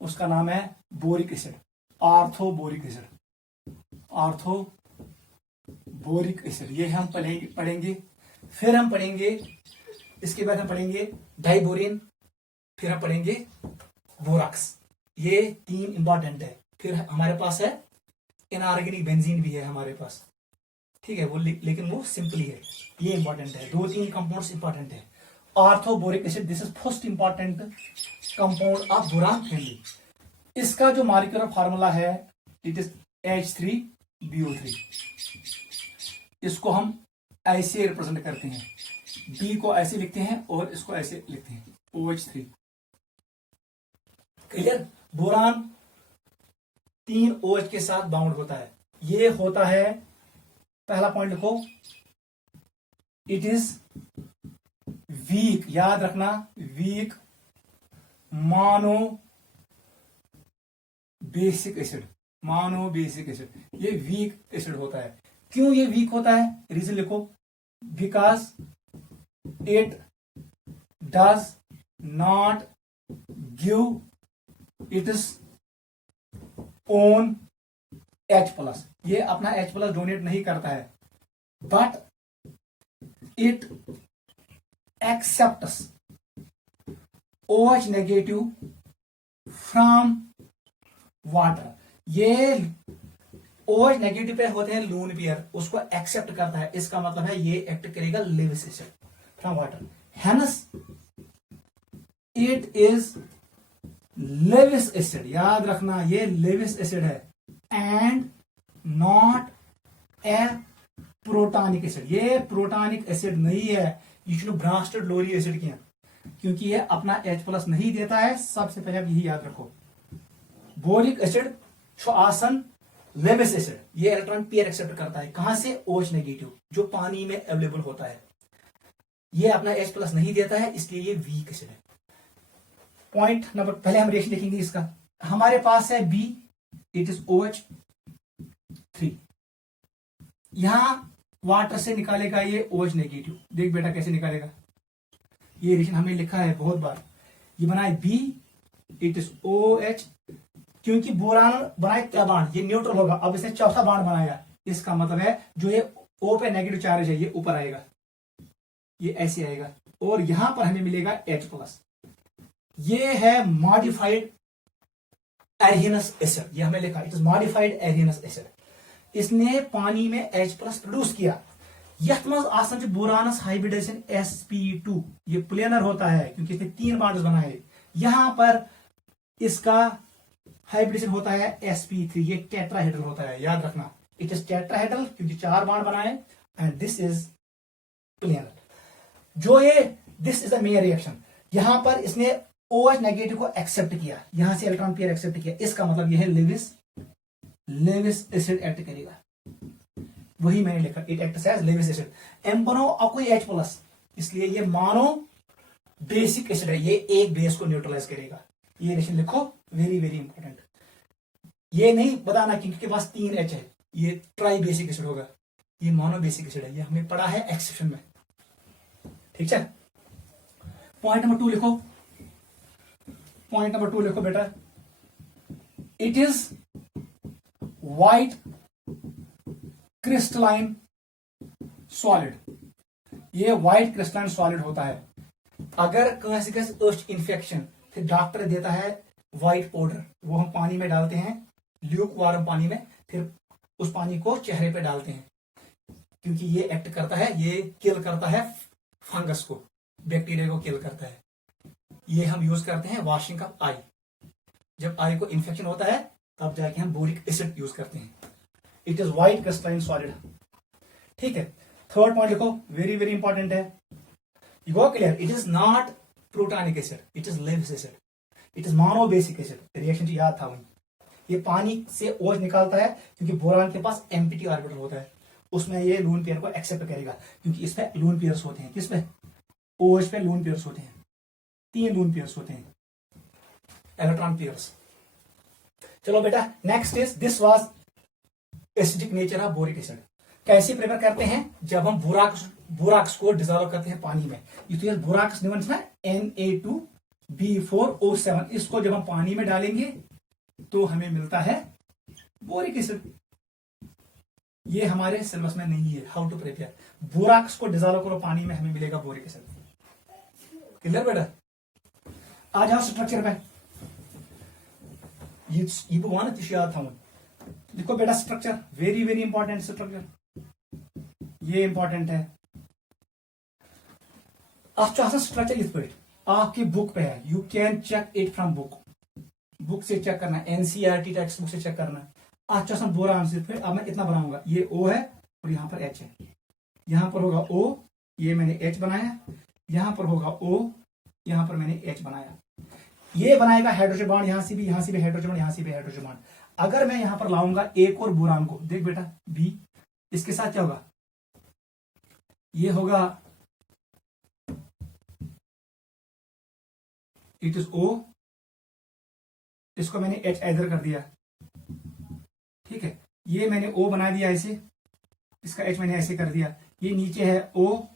उसका नाम है बोरिक एसिड, आर्थोबोरिक एसिड, आर्थोबोरिक एसिड, ये हम पढ़ेंगे। फिर हम पढ़ेंगे, इसके बाद हम पढ़ेंगे डाइबोरिन, फिर हम पढ़ेंगे बोराक्स। ये 3 इंपॉर्टेंट है। फिर हमारे पास है इनऑर्गेनिक बेंजीन भी है हमारे पास, ठीक है, वो लेकिन वो सिंपली है, ये इंपॉर्टेंट है। 2-3 कंपाउंड्स इंपॉर्टेंट है। Orthoboric acid this is first important compound of boron family. इसका जो मॉलिक्यूलर फार्मूला है इट इज H3BO3। इसको हम ऐसे रिप्रेजेंट करते हैं, B को ऐसे लिखते हैं और इसको ऐसे लिखते हैं OH3। क्लियर? बोरान 3 OH के साथ बाउंड होता है, ये होता है, पहला पॉइंट लिखो, इट इज वीक, याद रखना वीक मानो बेसिक एसिड, मानो बेसिक एसिड, ये वीक एसिड होता है। क्यों ये वीक होता है? रीजन लिखो, because it does not give its own H+, ये अपना H+ डोनेट नहीं करता है, but it accepts OH negative from water. ये OH नेगेटिव पे होते हैं लून पेयर, उसको एक्सेप्ट करता है, इसका मतलब है ये एक्ट करेगा Lewis acid from water, hence it is Lewis acid. याद रखना ये लेविस एसिड है एंड नॉट ए प्रोटॉनिक एसिड, ये प्रोटॉनिक एसिड नहीं है, ये ब्रास्टेड लोरी एसिड की है, क्योंकि ये अपना H+ नहीं देता है। सबसे पहले आप यही याद रखो, बोरिक एसिड आसन लेविस एसिड, ये इलेक्ट्रॉन पेयर एक्सेप्ट करता है, कहां से? OH नेगेटिव जो पानी में अवेलेबल होता है, ये अपना H+ नहीं देता है, इसलिए ये वीक एसिड है। पॉइंट नंबर, पहले हम रिएक्शन देखेंगे इसका। हमारे पास है B, इट इज OH3, यहां वाटर से निकालेगा ये OH नेगेटिव, देख बेटा कैसे निकालेगा, ये रिएक्शन हमने लिखा है बहुत बार, ये बना है बी, इट इज OH, क्योंकि बोरान बनाए क्या बाड, ये न्यूट्रल होगा, अब इसने चौथा बाड बनाया, इसका मतलब है जो ये O पे नेगेटिव चार्ज है ये ऊपर आएगा, ये ऐसे आएगा, और यहां पर हमें मिलेगा H+। ये है मॉडिफाइड एरियनस एसिड, ये हमें लिखा, इट इज मॉडिफाइड एरियनस एसिड। इसने पानी में H+ प्रोड्यूस किया। यथ मज आसान जो बोरानस हाइब्रिडाइजेशन sp2, ये प्लेनर होता है क्योंकि इसने 3 बॉन्ड्स बनाए। यहां पर इसका हाइब्रिडेशन होता है sp3, ये टेट्राहेड्रल होता है, याद रखना, इट इज टेट्राहेड्रल क्योंकि 4 बॉन्ड बनाए, एंड दिस इज प्लेनर। जो ये this is the main reaction, यहां पर इसने OH नेगेटिव को एक्सेप्ट किया, यहां से इलेक्ट्रॉन पेयर एक्सेप्ट किया, इसका मतलब यह है लेविस एसिड एक्ट करेगा, वही मैंने लिखा, it acts as Lewis acid. एम बनो कोई H+, इसलिए ये मानो बेसिक एसिड है, ये एक बेस को न्यूट्रलाइज करेगा। ये रिएक्शन लिखो, वेरी वेरी इंपॉर्टेंट। ये नहीं बताना कि इनके पास 3 H है, ये ट्राई बेसिक एसिड होगा, ये मोनो बेसिक एसिड है, ये हमें पढ़ा है एक्सेप्शन में, ठीक है। पॉइंट नंबर 2 लिखो, पॉइंट नंबर 2 लिखो बेटा, it is white crystalline solid, ये व्हाइट क्रिस्टलाइन सॉलिड होता है। अगर कस इन्फेक्शन, फिर डॉक्टर देता है व्हाइट पाउडर, वो हम पानी में डालते हैं, ल्यूक वार्म पानी में, फिर उस पानी को चेहरे पे डालते हैं, क्योंकि ये एक्ट करता है, ये किल करता है फंगस को, बैक्टीरिया को किल करता है। ये हम यूज करते हैं वॉशिंग ऑफ आई, जब आई को इन्फेक्शन होता है तब जाके हम बोरिक एसिड यूज करते हैं। It is white crystalline solid, ठीक है। थर्ड पॉइंट लिखो, वेरी वेरी इंपॉर्टेंट है, you go clear, it is not protonic acid, it is Lewis acid, it is mono basic acid. Reaction जो याद था वही, ये पानी से OH निकालता है क्योंकि बोरान के पास एम्प्टी ऑर्बिटल होता है, उसमें ये लून पेयर को एक्सेप्ट करेगा, क्योंकि इसमें लून पेयर्स होते हैं, किसमें, OH पे लून पेयर्स होते हैं, 3 लून पेयर्स होते हैं, इलेक्ट्रॉन पेयर्स। चलो बेटा, next is this was acidic nature of boric acid. कैसे प्रिपेयर करते हैं, जब हम बोराक्स को डिजोल्व करते हैं पानी में, ये बोराक्स Na2B4O7, इसको जब हम पानी में डालेंगे तो हमें मिलता है बोरिक एसिड। ये हमारे सिलेबस में नहीं है, हाउ टू प्रिपेयर, बोराक्स को डिजोल्व करो पानी में, हमें मिलेगा बोरिक एसिड। क्लियर बेटा, आ जाओ स्ट्रक्चर में, ये भगवान याद था, देखो बेटा structure, very very important structure, ये इंपॉर्टेंट है। आप स्ट्रक्चर इस पे आपकी बुक पे है, you can check it from book से चेक करना, NCERT टेक्स्ट बुक से चेक करना। आप बोरान से फिर अब मैं इतना बनाऊंगा, ये O है और यहां पर H है, यहां पर होगा O, ये मैंने H बनाया, यहां पर होगा O, यहां पर मैंने H बनाया। ये बनाएगा हाइड्रोजन बॉन्ड, यहां से भी हाइड्रोजन बॉन्ड, यहां से भी हाइड्रोजन बॉन्ड। अगर मैं यहां पर लाऊंगा एक और बोरान को, देख बेटा B, इसके साथ क्या होगा, ये होगा इट इज O, इसको मैंने H इधर कर दिया, ठीक है, ये मैंने O बना दिया ऐसे, इसका H मैंने ऐसे कर दिया, ये नीचे है O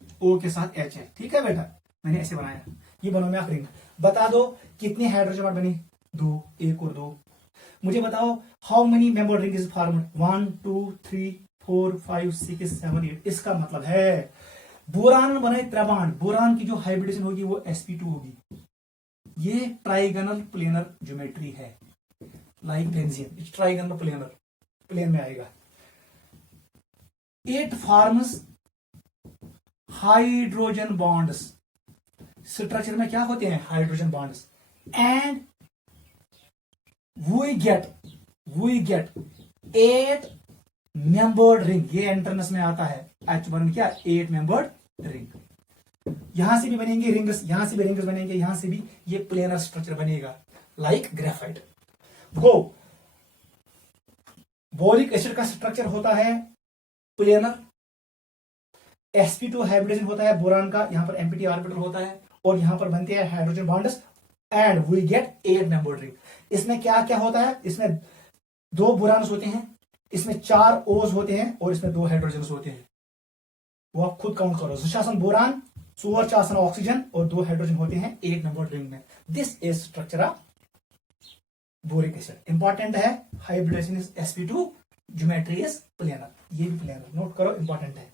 के साथ H है, ठीक है बेटा, मैंने ऐसे बनाया। ये बनो में रिंग, बता दो कितने हाइड्रोजन बॉन्ड बने, 2, 1 और 2। मुझे बताओ how many member ring is formed, 1 2 3 4 5 6 7 8। इसका मतलब है बोरान बने 3 बॉन्ड, बोरान की जो हाइब्रिडेशन होगी वो sp2 होगी। ये ट्राइगोनल प्लेनर ज्योमेट्री है, like benzene, it's trigonal planar, plane में आएगा। It forms hydrogen bonds, structure में क्या होते हैं, hydrogen bonds, and we get 8 membered ring, ये एंट्रेंस में आता है, H1 क्या 8 मेंबर्ड रिंग। यहां से भी बनेंगे रिंग्स, यहां से भी रिंग्स बनेंगे, यहां से भी, ये प्लेनर स्ट्रक्चर बनेगा लाइक ग्रेफाइट। गो, बोरिक एसिड का स्ट्रक्चर होता है प्लेनर, sp2 हाइब्रिडेशन होता है बोरान का, यहां पर एम्प्टी ऑर्बिटल होता है, और यहां पर बनते हैं hydrogen bonds, and we get 8 membered ring. इसमें क्या क्या होता है, इसमें 2 बोरान्स होते हैं, इसमें 4 ओज होते हैं, और इसमें 2 हाइड्रोजन होते हैं, वो आप खुद काउंट करो। बोरान 4 ऑक्सीजन और 2 हाइड्रोजन होते हैं 8 नंबर रिंग में। This is structure of boric acid. Important है, hybridisation is sp2, geometry is planar. ये भी प्लेनर नोट करो, इंपॉर्टेंट है।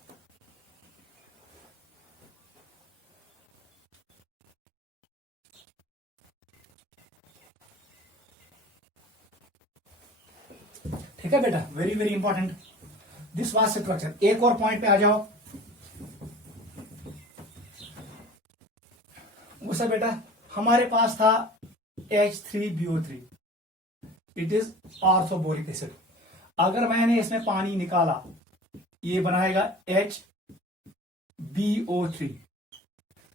ठीक है बेटा, very very important this was structure. एक और पॉइंट पे आ जाओ गुस्सा बेटा। हमारे पास था H3BO3, it is orthoboric acid. अगर मैंने इसमें पानी निकाला, ये बनाएगा HBO3।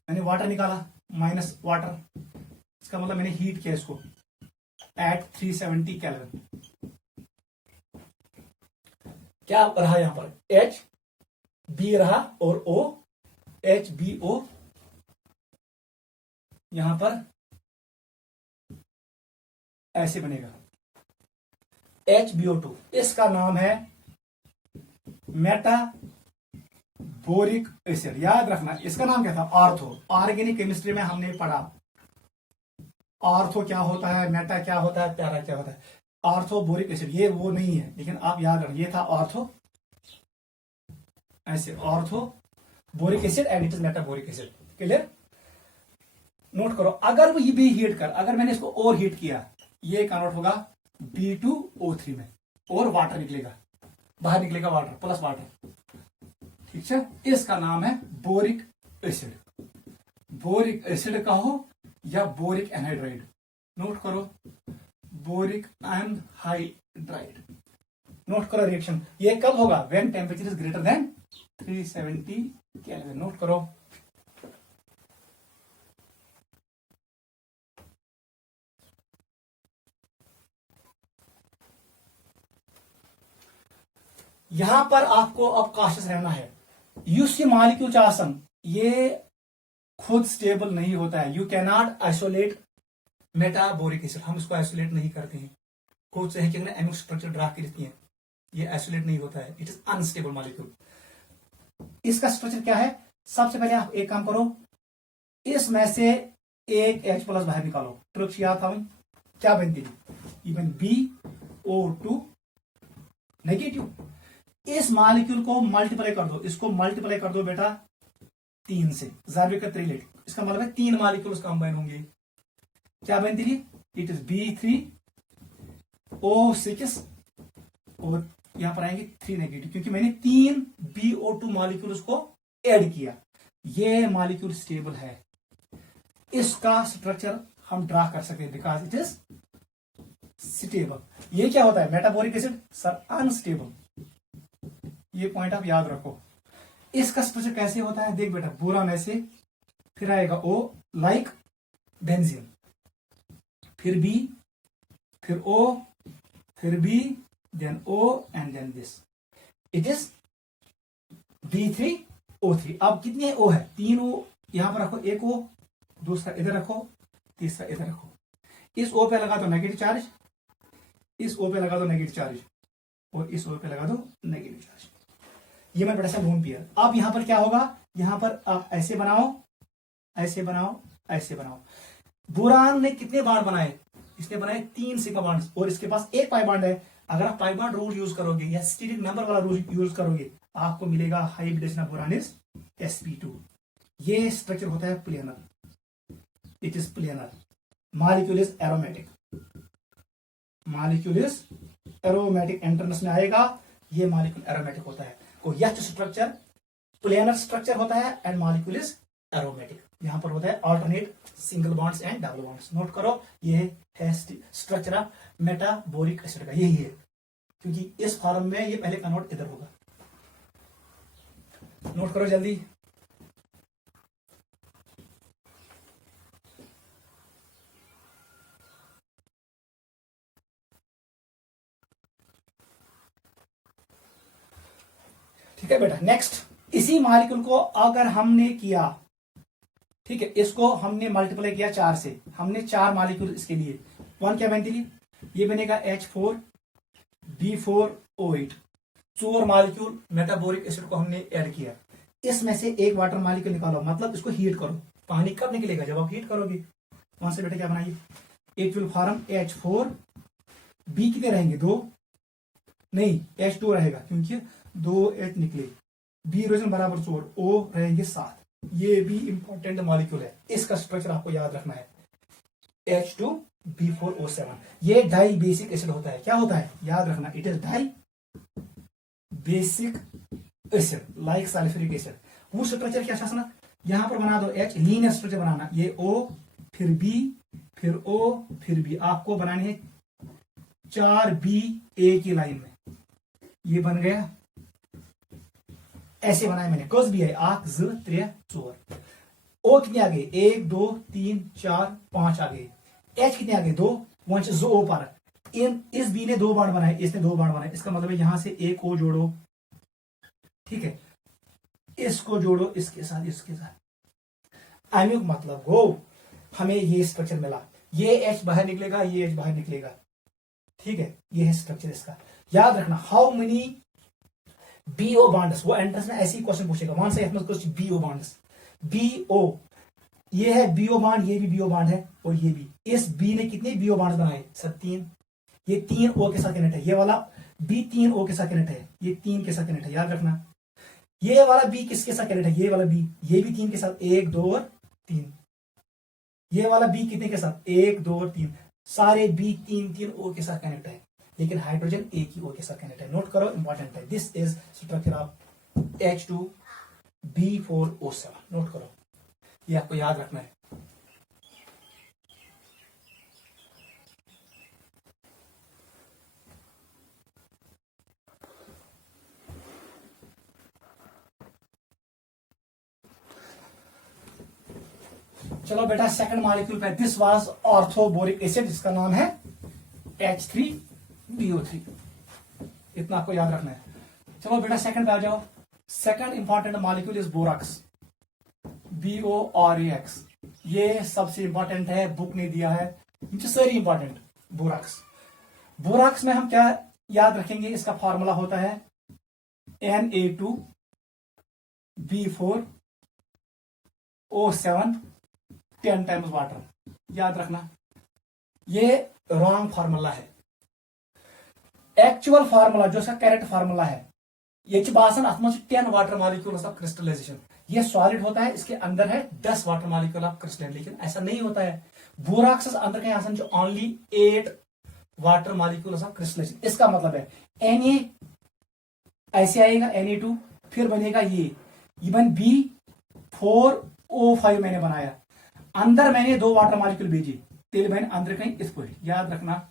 मैंने वाटर निकाला माइनस वाटर, इसका मतलब मैंने हीट किया इसको एट 370 केल्विन। क्या रहा यहां पर, HB रहा और O, HBO यहां पर ऐसे बनेगा HBO2। इसका नाम है मेटाबोरिक एसिड। याद रखना, इसका नाम क्या था, ऑर्थो। ऑर्गेनिक केमिस्ट्री में हमने पढ़ा ऑर्थो क्या होता है, मेटा क्या होता है, पैरा क्या होता है। ऑर्थोबोरिक एसिड ये वो नहीं है, लेकिन आप याद रखना ये था ऑर्थो, ऐसे ortho boric acid and it is metaboric acid. Clear, note करो। अगर वो ये भी हीट कर, अगर मैंने इसको और हीट किया, ये कन्वर्ट होगा B2O3 में और वाटर निकलेगा, बाहर निकलेगा वाटर प्लस वाटर। ठीक है, इसका नाम है बोरिक एसिड। बोरिक एसिड कहो या बोरिक एनहाइड्राइड, नोट करो, बोरिक एनहाइड्राइड। नोट करो रिएक्शन, ये कब होगा, when temperature is greater than 370 kelvin. Note करो। यहां पर आपको अब कॉशियस रहना है। यूसी मॉलिक्यूल आसम ये खुद स्टेबल नहीं होता है। You can not isolate metaboric acid, हम इसको आइसोलेट नहीं करते हैं। खुद से है कि एमिक स्ट्रक्चर ड्रा करती है, ये आइसोलेट नहीं होता है, इट इज अनस्टेबल मॉलिक्यूल। इसका स्ट्रक्चर क्या है, सबसे पहले आप एक काम करो, इसमें से एक H प्लस बाहर निकालो, ट्रिक्स याद था क्या बनती है, इवन BO2 नेगेटिव। इस मॉलिक्यूल को मल्टीप्लाई कर दो, इसको मल्टीप्लाई कर दो बेटा 3 से, ज़ारबे का 3 इसका मतलब है 3 मॉलिक्यूल्स कंबाइन होंगे। क्या बनती है, इट इज B3O6 और यहां पर आएंगे 3 नेगेटिव, क्योंकि मैंने 3 BO2 मॉलिक्यूल्स को ऐड किया। ये मॉलिक्यूल स्टेबल है, इसका स्ट्रक्चर हम ड्रा कर सकते हैं बिकॉज इट इज स्टेबल। ये क्या होता है, मेटाबोरिक एसिड सर अनस्टेबल, ये पॉइंट आप याद रखो। इसका स्ट्रक्चर कैसे होता है, देख बेटा, बोरान ऐसे, फिर आएगा O लाइक बेंजीन, फिर B, फिर O, फिर B, then O and then this, it is B3O3। अब कितने O है, 3 O यहां पर रखो, एक O, दूसरा इधर रखो, तीसरा इधर रखो। इस O पे लगा दो नेगेटिव चार्ज, इस O पे लगा दो नेगेटिव चार्ज, और इस O पे लगा दो नेगेटिव चार्ज। ये मैं बड़ा सा लोन पियर। अब यहां पर क्या होगा, यहां पर आप ऐसे बनाओ, ऐसे बनाओ, ऐसे बनाओ। बोरान ने कितने बार बनाए, इसने बनाए 3 सिग्मा बॉन्ड्स, और इसके पास एक पाई बॉन्ड है। अगर आप पाई बॉन्ड रूल यूज करोगे या स्टीरिक नंबर वाला रूल यूज करोगे, आपको मिलेगा hybridisation of boron is sp2। ये स्ट्रक्चर होता है planar, it is planar. Molecule is aromatic, molecule is aromatic, entrance में आएगा, ये मॉलिक्यूल एरोमेटिक होता है। को यह स्ट्रक्चर प्लेनर स्ट्रक्चर होता है एंड मॉलिक्यूल इज एरोमेटिक। यहां पर होता है alternate single bonds and double bonds. Note करो, ये है स्ट्रक्चर ऑफ मेटाबोरिक एसिड का, यही है, क्योंकि इस फॉर्म में ये पहले कन्वर्ट इधर होगा। नोट करो जल्दी। ठीक है बेटा, नेक्स्ट इसी मॉलिक्यूल को अगर हमने किया, ठीक है, इसको हमने मल्टीप्लाई किया 4 से, हमने 4 मॉलिक्यूल इसके लिए, वन क्या बनती है, ये बनेगा H4B4O8। 4 मॉलिक्यूल मेटाबोरिक एसिड को हमने ऐड किया, इसमें से एक वाटर मॉलिक्यूल निकालो, मतलब इसको हीट करो। पानी कब निकलेगा? जब आप हीट करोगे। वहां से बेटा क्या बनाइए, it will form H4, B कितने रहेंगे? 2 नहीं, H2 रहेगा क्योंकि 2 H निकले, बी रोजन बराबर 4, O रहेंगे 7। ये भी इंपॉर्टेंट मॉलिक्यूल है, इसका स्ट्रक्चर आपको याद रखना है। H2B4O7, ये डाई बेसिक एसिड होता है। क्या होता है? याद रखना, it is dibasic acid like sulphuric acid. वो स्ट्रक्चर क्या है? यहां पर बना दो H, लीनियर स्ट्रक्चर बनाना, ये O फिर B फिर O फिर B, आपको बनानी है 4B एक ही लाइन में। ये बन गया, ऐसे बनाया मैंने, कस भी है 1 2 3 4। O कितने आ गए? 1 2 3 4 5 आ गए। H कितने आ गए? 2, वहां से O पर इस बी ने 2 बाण बनाए, इसने 2 बाण बनाए, इसका मतलब है यहां से एक O जोड़ो, ठीक है, इसको जोड़ो इसके साथ, इसके साथ। आयुक मतलब हो, हमें ये स्ट्रक्चर मिला, ये H बाहर निकलेगा, ये H बाहर निकलेगा, ठीक है, ये है स्ट्रक्चर इसका। याद रखना, हाउ मेनी BO बॉन्ड्स, वो एंट्रेंस में ऐसी क्वेश्चन पूछेगा, वहां से कुछ BO बॉन्ड्स, BO, ये है BO बॉन्ड, ये भी BO बॉन्ड है, और ये भी। इस B ने कितने BO बॉन्ड्स बनाए? सब 3। ये 3 O के साथ कनेक्ट है, ये वाला B 3 O के साथ कनेक्ट है, ये 3 के साथ कनेक्ट है, याद रखना। ये वाला B किसके साथ कनेक्ट है? ये वाला B, ये भी 3 के साथ, 1 2 और 3। ये वाला B कितने के साथ? 1 2 और 3, सारे B 3 O के साथ कनेक्ट है, लेकिन हाइड्रोजन एक ही O के साथ कनेक्ट है। नोट करो, इंपॉर्टेंट है। This is structure of H2B4O7, note करो, ये आपको याद रखना है। चलो बेटा, सेकंड मॉलिक्यूल पे, दिस वाज ऑर्थोबोरिक एसिड, जिसका नाम है H3BO3, इतना आपको याद रखना है। चलो बेटा, सेकंड पे आ जाओ। Second important molecule is borax, BORAX। ये सबसे इंपॉर्टेंट है, बुक ने दिया है, सारी इंपॉर्टेंट। बोराक्स, बोराक्स में हम क्या याद रखेंगे? इसका फॉर्मूला होता है Na2B4O7 10 टाइम्स वाटर, याद रखना। ये रॉन्ग फार्मूला है। एक्चुअल फार्मूला जो इसका करेक्ट फार्मूला है, ये बासन अत 10 वाटर मॉलिक्यूल्स ऑफ क्रिस्टलाइजेशन। ये सॉलिड होता है, इसके अंदर है 10 वाटर मॉलिक्यूल ऑफ क्रिस्टलाइजेशन, लेकिन ऐसा नहीं होता है। बोराक्स अंदर कहीं आसान जो only 8 water molecules of crystallisation. इसका मतलब है Na ऐसे आएगा, Na2, फिर बनेगा ये इवन B4O5 मैंने बनाया, अंदर मैंने 2 वाटर मॉलिक्यूल भेजी, तेल मैंने अंदर कहीं इस पर, याद रखना,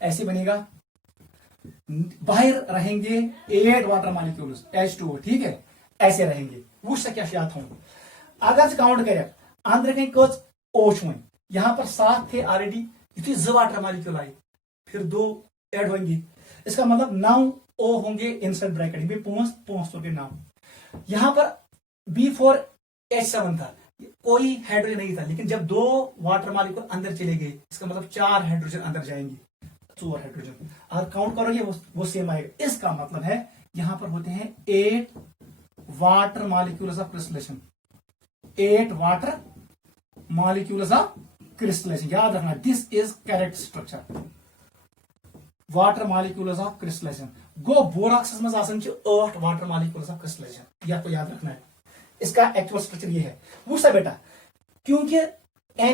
ऐसे बनेगा। बाहर रहेंगे 8 वाटर मॉलिक्यूल्स H2O, ठीक है, ऐसे रहेंगे। वो क्या याद हूं, अगर काउंट करें अंदर कहीं कच O छुए, यहां पर 7 थे ऑलरेडी, इतनी 2 वाटर मॉलिक्यूल आए, फिर 2 ऐड होंगे, इसका मतलब 9 O होंगे इनसाइड ब्रैकेट में, 5 के नाम। यहां पर B4H7 था, कोई हाइड्रोजन नहीं था, लेकिन जब 2 वाटर मॉलिक्यूल अंदर चले गए, इसका मतलब 4 हाइड्रोजन अंदर जाएंगे, 4 हाइड्रोजन। और काउंट करोगे वो सेम आएगा। इसका मतलब है यहां पर होते हैं 8 water molecules of crystallisation, 8 water molecules of crystallisation, याद रखना। This is correct structure, water molecules of crystallisation. Go borax में 8 वाटर मॉलिक्यूल्स ऑफ क्रिस्टलाइजेशन, ये आपको याद रखना है। इसका एक्चुअल स्ट्रक्चर ये है। वो सा बेटा, क्योंकि Na+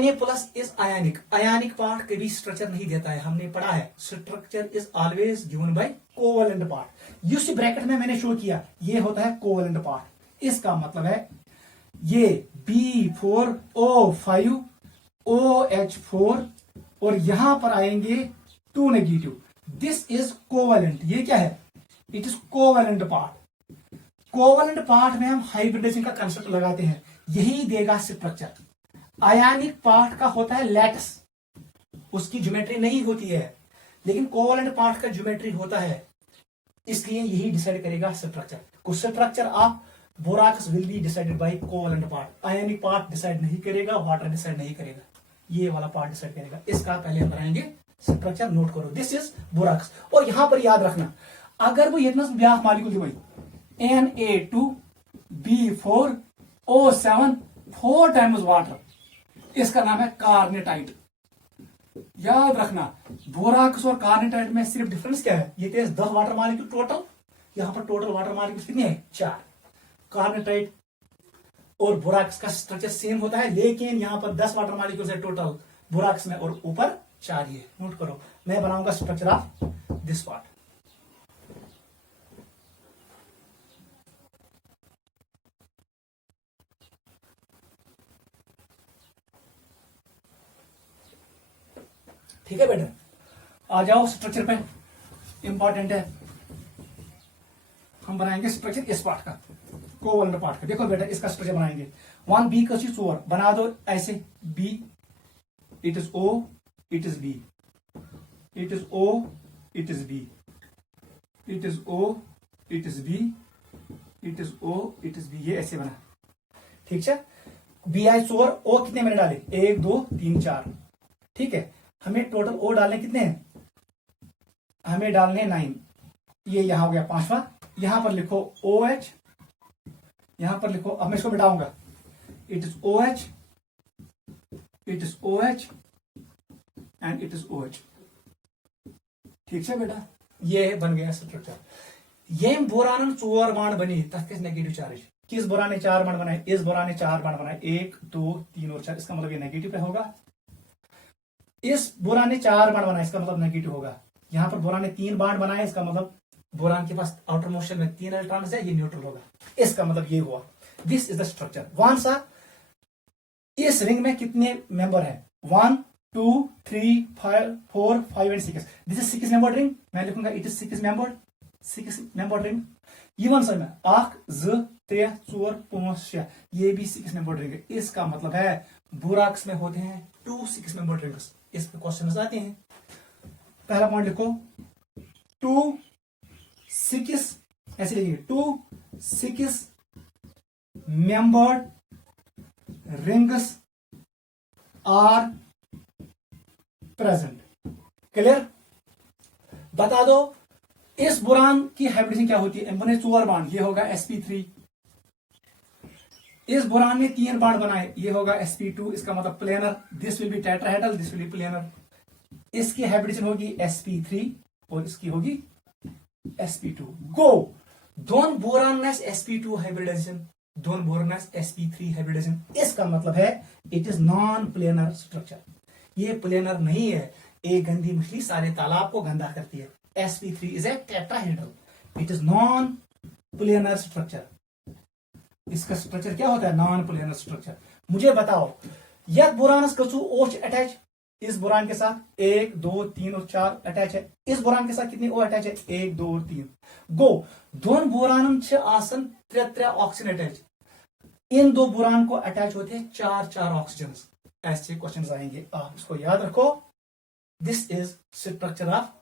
is ionic, ionic part कभी स्ट्रक्चर नहीं देता है, हमने पढ़ा है, structure is always given by covalent part. इस ब्रैकेट में मैंने शो किया, ये होता है कोवेलेंट पार्ट। इसका मतलब है ये B4O5 OH4 और यहां पर आएंगे 2 नेगेटिव, दिस इज कोवेलेंट। ये क्या है? It is covalent part. Covalent part में हम हाइब्रिडेशन का कंसेप्ट लगाते हैं, यही देगा स्ट्रक्चर। आयनिक पार्ट का होता है लैटिस, उसकी ज्योमेट्री नहीं होती है, लेकिन कोवेलेंट पार्ट का ज्योमेट्री होता है, इसलिए यही डिसाइड करेगा स्ट्रक्चर। कुछ structure of borax will be decided by covalent part, ionic part decide नहीं करेगा, वाटर डिसाइड नहीं करेगा, ये वाला पार्ट डिसाइड करेगा। इसका पहले हम बनाएंगे स्ट्रक्चर, नोट करो, दिस इज बोराक्स। और यहां पर याद रखना, अगर वो इतना ब्याह मॉलिक्यूल दिवाई Na2 B4O7 4 टाइम्स वाटर, इसका नाम है कार्नेटाइट। याद रखना बोराक्स और कार्नेटाइट में सिर्फ डिफरेंस क्या है, ये 10 वाटर मॉलिक्यूल टोटल, यहां पर टोटल वाटर मॉलिक्यूल कितने हैं 4। कार्नेटाइट और बोराक्स का स्ट्रक्चर सेम होता है, लेकिन यहां पर 10 वाटर मॉलिक्यूल है टोटल बोराक्स में और ऊपर 4 ही है। नोट करो, मैं बनाऊंगा स्ट्रक्चर ऑफ दिस पार्ट। ठीक है बेटा, आ जाओ स्ट्रक्चर पे, इंपॉर्टेंट है। हम बनाएंगे स्ट्रक्चर इस पार्ट का, कोवलेंट पार्ट का। देखो बेटा इसका स्ट्रक्चर बनाएंगे। 1B का 4 बना दो ऐसे, B, it is O, it is B, it is O, it is B, it is O, it is B, it is O, it is B, ये ऐसे बना। ठीक है, BI4 O कितने मैंने डाले 1 2 3 4। ठीक है, हमें टोटल O डालने कितने हैं, हमें डालने 9। ये यहां हो गया 5वां। यहां पर लिखो OH, यहां पर लिखो, अब मैं इसको मिटाऊंगा, it is OH, it is OH and it is OH। ठीक है बेटा, ये बन गया स्ट्रक्चर। ये बोरान 4 बाण बनी, तक नेगेटिव चार्ज। किस बोरान ने 4 बाण बनाए, इस बोरान ने 4 बाण बनाए, 1 2 3 और 4, इसका मतलब ये नेगेटिव पे होगा। इस बोरान ने 4 बाण बनाए, इसका मतलब नेगेटिव होगा। यहां पर बोरान ने 3 बाण बनाए, इसका मतलब बोरान के पास आउटर मोशन में 3 इलेक्ट्रॉन्स है, ये न्यूट्रल होगा। इसका मतलब ये हुआ। This is the structure. One सा, इस रिंग में कितने मेंबर हैं, 1 2 3 5 4 5 and 6। This is 6 member ring, मैं लिखूंगा it is 6 member ring. Even सा में 1 2 3 4 5 6, ये भी 6 मेंबर रिंग है। इसका मतलब है बोराक्स में होते हैं 2 6 मेंबर रिंग्स। इस पे क्वेश्चन आते हैं। पहला पॉइंट लिखो 2 6, ऐसे लिखेंगे 2 6 membered rings are present. Clear? बता दो इस बोरान की हाइब्रिडेशन क्या होती है, बने 4 बाण, ये होगा sp3। इस बोरान ने 3 बाण बनाए, ये होगा sp2, इसका मतलब planar. This will B tetrahedral, this will be planar. इसकी हाइब्रिडेशन होगी sp3 और इसकी होगी sp2। गो, दोनों बोरान में sp2 हाइब्रिडेशन, दोनों बोरान में sp3 हाइब्रिडेशन। इसका मतलब है it is non planar structure. ये प्लेनर नहीं है। एक गंदी मछली सारे तालाब को गंदा करती है। sp3 is a tetrahedral, it is non planar structure. इसका स्ट्रक्चर क्या होता है, नॉन प्लेनर स्ट्रक्चर। मुझे बताओ, यह बोरानस कछु ओच अटैच, इस बोरान के साथ 1 2 3 और 4 अटैच है। इस बोरान के साथ कितनी ओ अटैच है, 1 2 और 3। गो, दोन बोरान आसन 3 ऑक्सीजन अटैच। इन 2 बोरान को अटैच होते हैं 4 ऑक्सीजन। ऐसे क्वेश्चन आएंगे, आप इसको याद रखो। This is structure of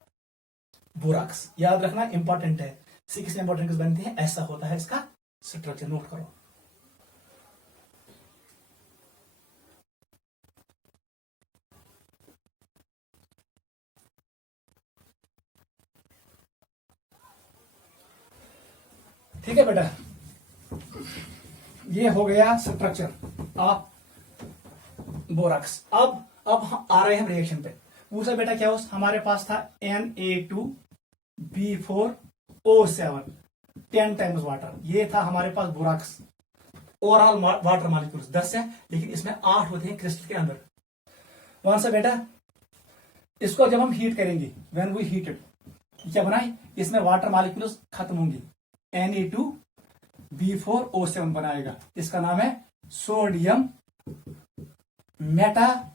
borax. याद रखना, इंपॉर्टेंट है। 6 मेंबर रिंग्स बनते हैं, ऐसा होता है इसका स्ट्रक्चर। नोट करो। ठीक है बेटा, ये हो गया स्ट्रक्चर ऑफ बोराक्स। अब हम आ रहे हैं रिएक्शन पे। दूसरा बेटा क्या हो, हमारे पास था Na2B4O7 10 टाइम्स वाटर। ये था हमारे पास बोराक्स। ओवरऑल वाटर मॉलिक्यूल्स 10 है, लेकिन इसमें 8 होते हैं क्रिस्टल के अंदर। वहां से बेटा इसको जब हम हीट करेंगे, व्हेन वी हीटेड, क्या बनाए, इसमें वाटर मॉलिक्यूल्स खत्म होंगी, Na2B4O7 बनाएगा। इसका नाम है सोडियम मेटाबोरेट।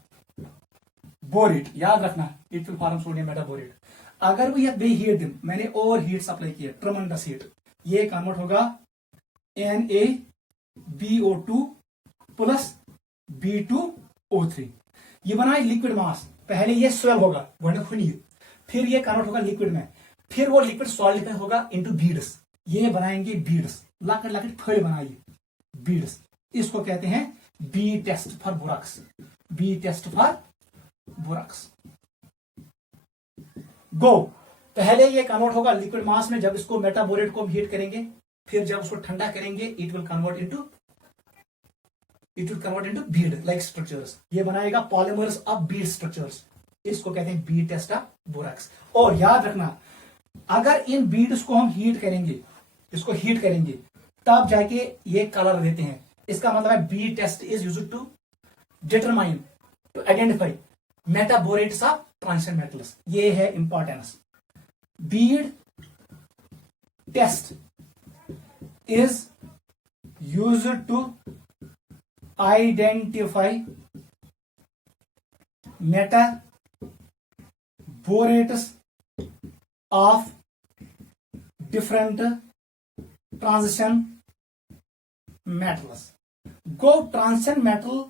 याद रखना, it will form sodium metaborate. अगर भी बे हीट दिन, मैंने ओवर हीट सप्लाई किया, ट्रमेंडस हीट, ये कन्वर्ट होगा NaBO2 प्लस B2O3। ये बनाए लिक्विड मास। पहले ये स्वेल होगा, फिर ये कन्वर्ट होगा लिक्विड में, फिर वो लिक्विड सॉलिड में होगा इनटू बीड्स। ये बनाएंगे बीड्स, लाकड़ लाकड़ फल बनाइए बीड्स। इसको कहते हैं bead test for borax. Bead test for borax. गो, पहले ये कन्वर्ट होगा लिक्विड मास में, जब इसको मेटाबोरेट को हीट करेंगे, फिर जब उसको ठंडा करेंगे it will convert into Beed like structures. ये बनाएगा पॉलीमर्स ऑफ बीड स्ट्रक्चर्स। इसको कहते हैं बीड टेस्ट ऑफ बोराक्स। और याद रखना, अगर इन बीड्स को हम हीट करेंगे, इसको हीट करेंगे, तब जाके ये कलर देते हैं। इसका मतलब है bead test is used to determine, to identify metaborates of transition metals. ये है importance. Bead test is used to identify metaborates of different transition metals. गो ट्रांजिशन मेटल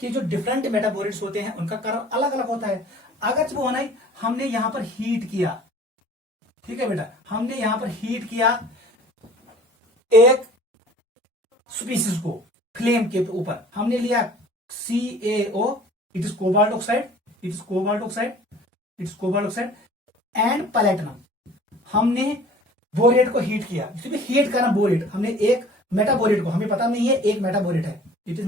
के जो डिफरेंट मेटाबोरेट्स होते हैं उनका कलर अलग अलग होता है। अगर जो है हमने यहां पर हीट किया, ठीक है बेटा, हमने यहां पर हीट किया एक स्पीसीज को, फ्लेम के ऊपर हमने लिया CaO, it is cobalt oxide, and platinum. हमने बोरेट को हीट किया, हीट करना बोरेट, हमने एक मेटाबोरेट को, हमें पता नहीं है एक मेटाबोरेट है, it is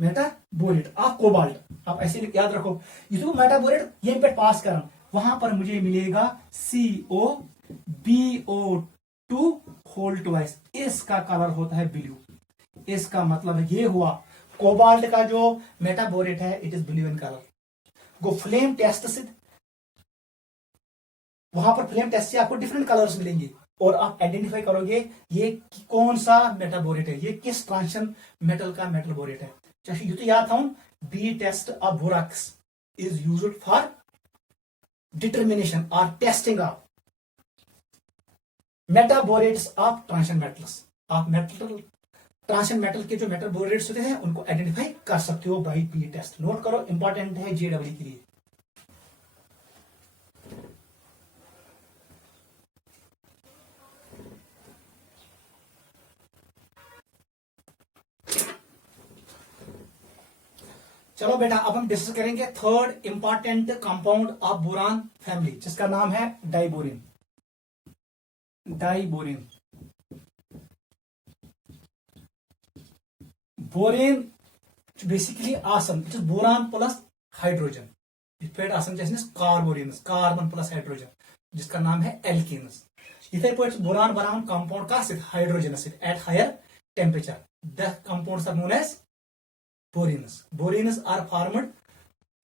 metaborate of cobalt. आप ऐसे याद रखो, इसको मेटाबोरेट ये पे पास कर, वहां पर मुझे मिलेगा COBO2 होल ट्वाइस। इसका कलर होता है ब्लू। इसका मतलब ये हुआ कोबाल्ट का जो मेटाबोरेट है it is blue in colour. Go flame test से, वहां पर फ्लेम टेस्ट से आपको डिफरेंट कलर्स मिलेंगे और आप आइडेंटिफाई करोगे ये कौन सा मेटाबोरेट है, ये किस ट्रांजिशन मेटल का मेटाबोरेट है। चाहिए तो याद था, bead test of borax is used for determination और testing of metaborates of transition metals. आप ट्रांजिशन मेटल के जो मेटाबोरेट्स होते हैं उनको आइडेंटिफाई कर सकते हो बाई बी टेस्ट। नोट करो, इंपॉर्टेंट है JEE के लिए। चलो बेटा, अब हम डिस्कस करेंगे third important compound of boron family, जिसका नाम है डाइबोरिन। बोरेन बेसिकली आसन, it is boron plus hydrogen. Carbon plus hydrogen, जिसका नाम है एल्कीन्स। इथे पे बोरान बनावन कंपाउंड का hydrogen at higher temperature. The compounds are known as borenes. Borenes are formed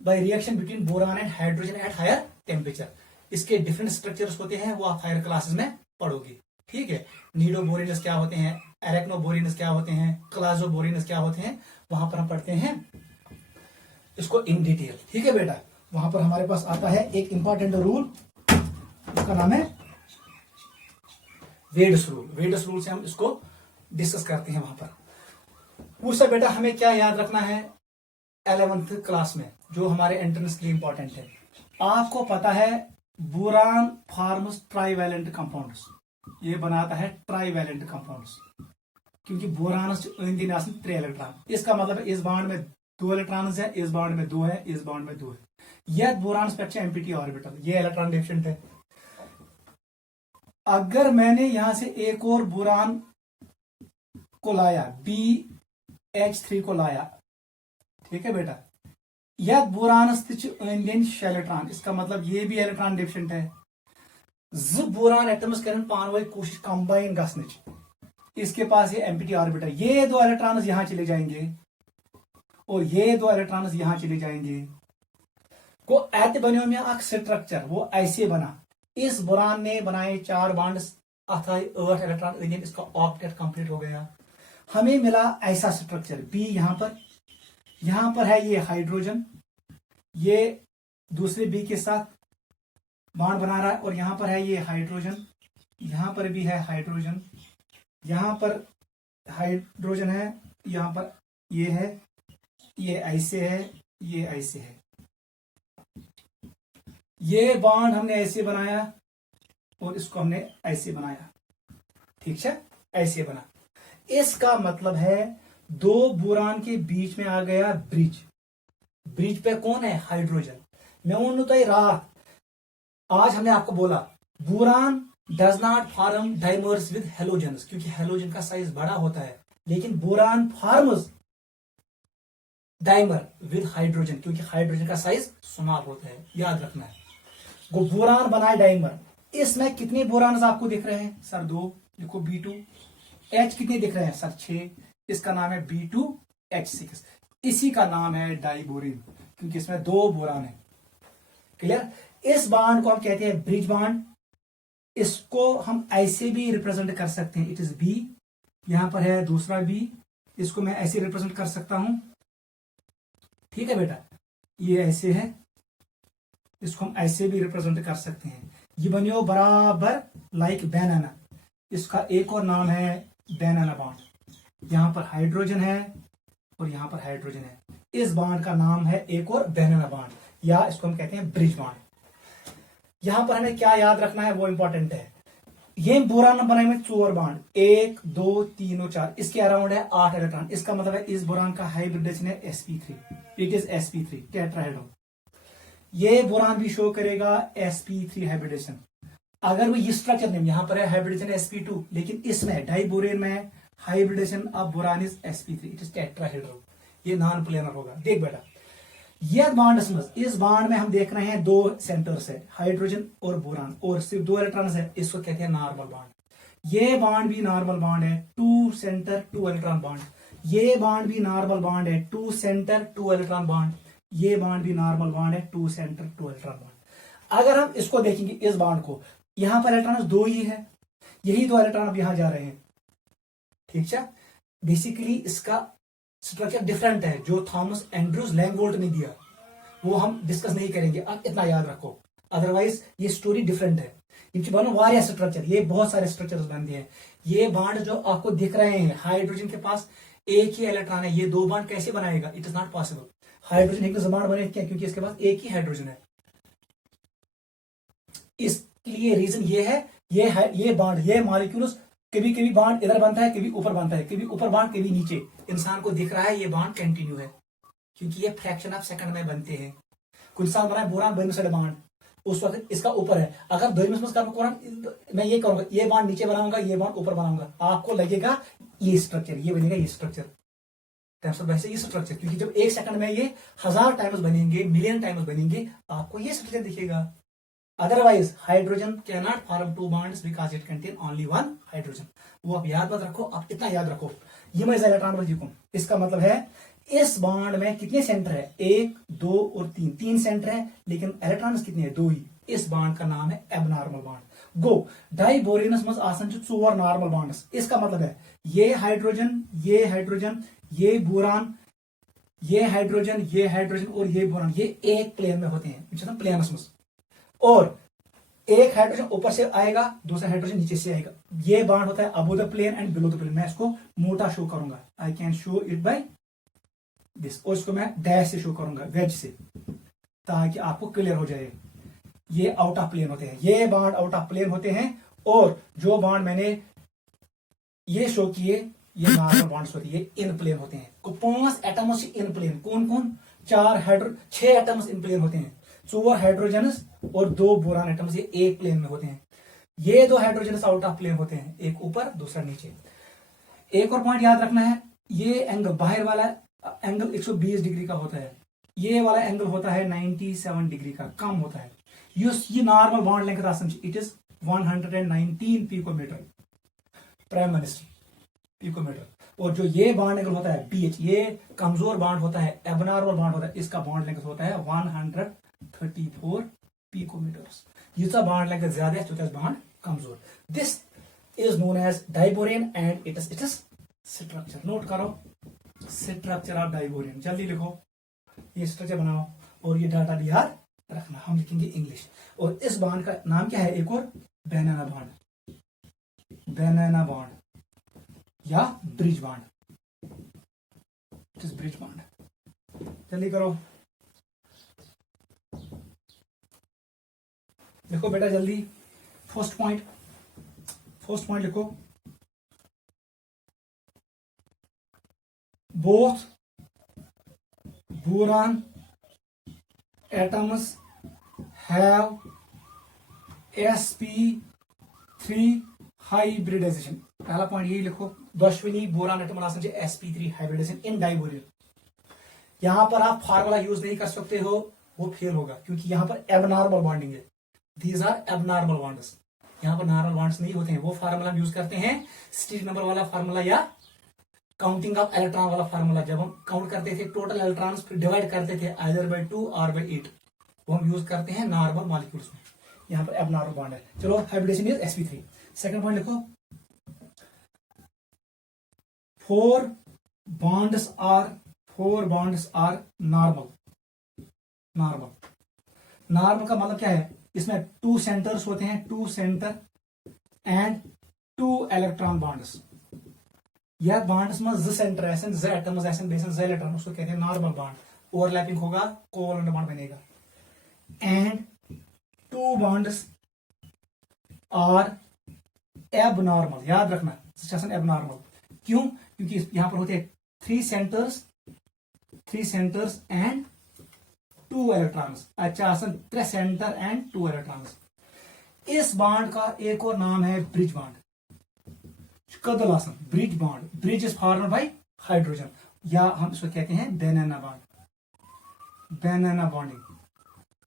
by reaction between boron and hydrogen at higher temperature. इसके different structures होते हैं, वो आप हायर क्लासेस में पढ़ोगे, ठीक है। नीडोबोरेनस क्या होते हैं, एरेक्नोबोरेनस क्या होते हैं, क्लाजोबोरेनस क्या होते हैं, वहां पर हम पढ़ते हैं इसको इन डिटेल, ठीक है बेटा। वहां पर हमारे पास आता है एक इंपॉर्टेंट रूल, उसका नाम है वेड्स रूल। वेड्स रूल से हम इसको डिस्कस करते हैं। वहां पर पूछा बेटा हमें क्या याद रखना है 11th क्लास में, जो हमारे एंट्रेंस के लिए इंपॉर्टेंट है। आपको पता है बोरान फॉर्म्स ट्राइवैलेंट कंपाउंड्स, ये बनाता है ट्राइवैलेंट कंपाउंड्स, क्योंकि बोरान 3 इलेक्ट्रॉन। इसका मतलब है इस बॉन्ड में 2 इलेक्ट्रॉन है, इस बॉन्ड में 2 है, इस बॉन्ड में 2 है। यह बोरान स्पेक्ट्रा एम्प्टी ऑर्बिटल, ये इलेक्ट्रॉन डेफिशिएंट है। अगर मैंने यहां से एक और बोरान को लाया, BH3 को लाया, ठीक है बेटा, यह बोरान इलेक्ट्रॉन, इसका मतलब ये भी इलेक्ट्रॉन डेफिशिएंट है। बोरान एटम्स करें पान कोशिश कंबाइन गसने, इसके पास ये एम्प्टी ऑर्बिटल, ये 2 इलेक्ट्रॉन यहां चले जाएंगे और ये 2 इलेक्ट्रॉन यहां चले जाएंगे। को ऐसे बने में एक स्ट्रक्चर, वो ऐसे बना। इस बोरान ने बनाए 4 बॉन्ड, 8 इलेक्ट्रॉन, इसका ऑक्टेट कंप्लीट हो गया। हमें मिला ऐसा स्ट्रक्चर बी, यहां पर है ये हाइड्रोजन, ये दूसरे बी के साथ बॉन्ड बना रहा है, और यहां पर है ये हाइड्रोजन, यहां पर भी है हाइड्रोजन, यहां पर हाइड्रोजन है, यहां पर ये है, ये ऐसे है, ये ऐसे है। ये बॉन्ड हमने ऐसे बनाया और इसको हमने ऐसे बनाया, ठीक है, ऐसे बना। इसका मतलब है 2 बोरान के बीच में आ गया ब्रिज। ब्रिज पे कौन है, हाइड्रोजन। मैं तो रात आज हमने आपको बोला boron does not form dimers with halogens, क्योंकि हेलोजन का साइज बड़ा होता है, लेकिन boron forms dimer with hydrogen, क्योंकि हाइड्रोजन का साइज स्मॉल होता है, याद रखना है। वो बोरान बनाए डाइमर। इसमें कितने बोरान आपको दिख रहे हैं सर? 2। लिखो B2। H कितने दिख रहे हैं सर? 6। इसका नाम है B2H6। इसी का नाम है डाइबोरिन, क्योंकि इसमें 2 बोरान है। क्लियर? इस बॉन्ड को हम कहते हैं ब्रिज बॉन्ड। इसको हम ऐसे भी रिप्रेजेंट कर सकते हैं, इट इज B। यहां पर है दूसरा B, इसको मैं ऐसे रिप्रेजेंट कर सकता हूं। ठीक है बेटा, ये ऐसे है, इसको हम ऐसे भी रिप्रेजेंट कर सकते हैं। ये बनियो बराबर लाइक बनाना। इसका एक और नाम है बनाना बॉन्ड। यहां पर हाइड्रोजन है और यहां पर हाइड्रोजन है। इस बॉन्ड का नाम है एक और बनाना बॉन्ड, या इसको हम कहते हैं ब्रिज बॉन्ड। यहां पर हमें क्या याद रखना है वो इंपॉर्टेंट है। ये बोरान नंबर है 4 बॉन्ड, 1 2 3 और 4। इसके अराउंड है 8 इलेक्ट्रॉन। इसका मतलब है इस बोरान का हाइब्रिडेशन है sp3, it is sp3 tetrahedral. ये बोरान भी शो करेगा sp3 हाइब्रिडेशन। अगर वो ये स्ट्रक्चर नहीं, यहां पर है हाइब्रिडेशन sp2, लेकिन इसमें डाइबोरेन में hybridisation of boron is sp3, it is tetrahedral. ये नॉन प्लेनर होगा। देख बेटा, ये बॉन्ड इस बॉन्ड में हम देख रहे हैं 2 सेंटर्स है, हाइड्रोजन और बोरान, और सिर्फ 2 इलेक्ट्रॉन है। इसको कहते हैं नॉर्मल बॉन्ड। ये बॉन्ड भी नॉर्मल बॉन्ड है, 2 सेंटर 2 इलेक्ट्रॉन बॉन्ड। ये बॉन्ड भी नॉर्मल बॉन्ड है, 2 सेंटर 2 इलेक्ट्रॉन बॉन्ड। ये बॉन्ड भी नॉर्मल बॉन्ड है, 2 सेंटर 2 इलेक्ट्रॉन बॉन्ड। अगर हम इसको देखेंगे, इस बॉन्ड को, यहां पर इलेक्ट्रॉन 2 ही है, यही 2 इलेक्ट्रॉन अब यहां जा रहे हैं। ठीक है, बेसिकली इसका स्ट्रक्चर डिफरेंट है, जो थॉमस एंड्रूज लैंगवोल्ट ने दिया, वो हम डिस्कस नहीं करेंगे। अब इतना याद रखो, अदरवाइज ये स्टोरी डिफरेंट है। इनके बनो वारिया स्ट्रक्चर, ये बहुत सारे स्ट्रक्चर्स बनते हैं। ये बॉन्ड जो आपको दिख रहे हैं, हाइड्रोजन के पास एक ही इलेक्ट्रॉन है, ये 2 बॉन्ड कैसे बनाएगा? It is not possible. Hydrogen एक बॉन्ड बने क्या? क्योंकि इसके पास एक ही हाइड्रोजन है। इसके लिए रीजन ये है, ये बॉन्ड, ये मॉलिक्यूल्स कभी कभी बॉन्ड इधर बनता है, कभी ऊपर बनता है, कभी ऊपर बॉन्ड कभी नीचे। इंसान को दिख रहा है ये बॉन्ड कंटिन्यू है, क्योंकि ये फ्रैक्शन ऑफ सेकंड में बनते हैं। कुछ साल बना है बोरान बेनोसाइड बॉन्ड, उस वक्त इसका ऊपर है। अगर मैं ये करूंगा, ये बॉन्ड नीचे बनाऊंगा, ये बॉन्ड ऊपर बनाऊंगा, आपको लगेगा ये स्ट्रक्चर, ये बनेगा ये स्ट्रक्चर। वैसे ये स्ट्रक्चर, क्योंकि जब 1 सेकंड में ये 1000 टाइम्स बनेंगे, मिलियन टाइम्स बनेंगे, आपको ये स्ट्रक्चर दिखेगा। Otherwise hydrogen can not form 2 bonds because it contain only 1 hydrogen. वो आप याद मत रखो, आप इतना याद रखो, ये मैं इलेक्ट्रॉन पर लिखूं, इसका मतलब है इस बॉन्ड में कितने सेंटर है? 1 2 और 3 सेंटर है, लेकिन इलेक्ट्रॉन्स कितने हैं? 2 ही। इस बॉन्ड का नाम है एबनॉर्मल बॉन्ड। गो डाइबोरेनस मज आसन 4 नॉर्मल बॉन्ड्स। इसका मतलब है ये हाइड्रोजन, ये हाइड्रोजन, ये बोरान, ये हाइड्रोजन, ये हाइड्रोजन और ये बोरान, ये एक प्लेन में होते हैं, प्लेनस मज। और एक हाइड्रोजन ऊपर से आएगा, दूसरा हाइड्रोजन नीचे से आएगा। ये बॉन्ड होता है above the plane and below the plane. मैं इसको मोटा शो करूंगा, I can show it by this, और इसको मैं डैश से शो करूंगा, वेज से, ताकि आपको क्लियर हो जाए। ये आउट ऑफ प्लेन होते हैं, ये बॉन्ड आउट ऑफ प्लेन होते हैं। और जो बॉन्ड मैंने ये शो किए, ये नॉर्मल बॉन्ड्स होते हैं, ये इन प्लेन होते हैं। 5 एटम्स इन प्लेन, कौन कौन? 6 एटम्स इन प्लेन होते हैं, 4 हाइड्रोजन और 2 बोरान एटम्स, ये एक प्लेन में होते हैं। ये 2 हाइड्रोजन आउट ऑफ प्लेन होते हैं, एक ऊपर दूसरा नीचे। एक और पॉइंट याद रखना है, ये एंगल बाहर वाला एंगल 120 डिग्री का होता है, ये वाला एंगल होता है 97 डिग्री का, कम होता है। ये नॉर्मल बॉन्ड लेंथ समझ, it is 119 picometre, prime minister picometre. और जो ये बॉन्ड एंगल होता है BH, ये कमजोर बॉन्ड होता है, एबनॉर्मल बॉन्ड होता है, इसका बॉन्ड लेंथ होता है 134 पिकोमीटर्स। ये बॉन्ड लेंथ ज्यादा है तो बॉन्ड कमजोर। This is known as diborane and it is structure. Note करो, स्ट्रक्चर ऑफ डाइबोरेन, जल्दी लिखो, ये स्ट्रक्चर बनाओ और ये डाटा भी याद रखना। हम लिखेंगे इंग्लिश। और इस बॉन्ड का नाम क्या है? एक और बनाना बॉन्ड, बनाना बॉन्ड या bridge bond, it is bridge bond. जल्दी करो, लिखो बेटा जल्दी। फर्स्ट पॉइंट लिखो, both boron atoms have sp3 3 hybridisation. पहला पॉइंट यही लिखो, दोश्वनी boron atom sp3 hybridisation in diborane. यहां पर आप फार्मूला यूज नहीं कर सकते हो, वो फेल होगा, क्योंकि यहां पर एबनॉर्मल बॉन्डिंग है। दीज आर एबनॉर्मल बॉन्ड्स, यहां पर नॉर्मल बॉन्ड्स नहीं होते हैं। वो फार्मूला हम यूज करते हैं स्टेट नंबर वाला फार्मूला या काउंटिंग ऑफ इलेक्ट्रॉन वाला फार्मूला। जब हम काउंट करते थे टोटल इलेक्ट्रॉन्स, फिर डिवाइड करते थे आइदर बाय 2 और बाय 8, वो हम यूज करते हैं नॉर्मल मॉलिक्यूल्स में। यहाँ पर एबनॉर्मल बॉन्ड है। चलो, hybridisation is sp3। Second point लिखो, 4 bonds are normal। नॉर्मल का मतलब क्या है, इसमें 2 सेंटर्स होते हैं, 2 सेंटर एंड 2 इलेक्ट्रॉन बॉन्ड्स। या बॉन्ड्स में ज सेंटर ऐसे, ज एटम्स ऐसे, बेसन ज इलेक्ट्रॉन, उसको कहते हैं नॉर्मल बॉन्ड। ओवरलैपिंग होगा, कोवलेंट बॉन्ड बनेगा। एंड 2 bonds आर एबनॉर्मल, याद रखना एबनॉर्मल। क्यों? क्योंकि यहां पर होते हैं 3 सेंटर्स एंड 2 इलेक्ट्रॉन्स। अच्छा, 3 सेंटर एंड 2 इलेक्ट्रॉन्स। इस बॉन्ड का एक और नाम है ब्रिज बॉन्ड। कदल bridge bond, bridge is formed by hydrogen, या हम इसको कहते हैं banana bond.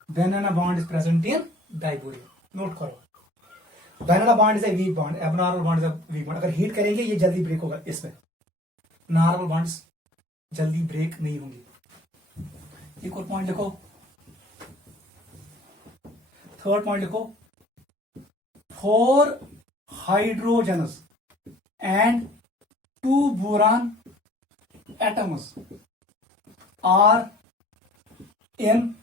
Banana bond is present in diborane. Note करो, banana bond is a weak bond, abnormal bond is a weak bond. अगर हीट करेंगे ये जल्दी ब्रेक होगा, इसमें नॉर्मल बॉन्ड्स जल्दी ब्रेक नहीं होंगे। एक और पॉइंट लिखो, थर्ड पॉइंट लिखो, 4 hydrogens and 2 boron atoms are in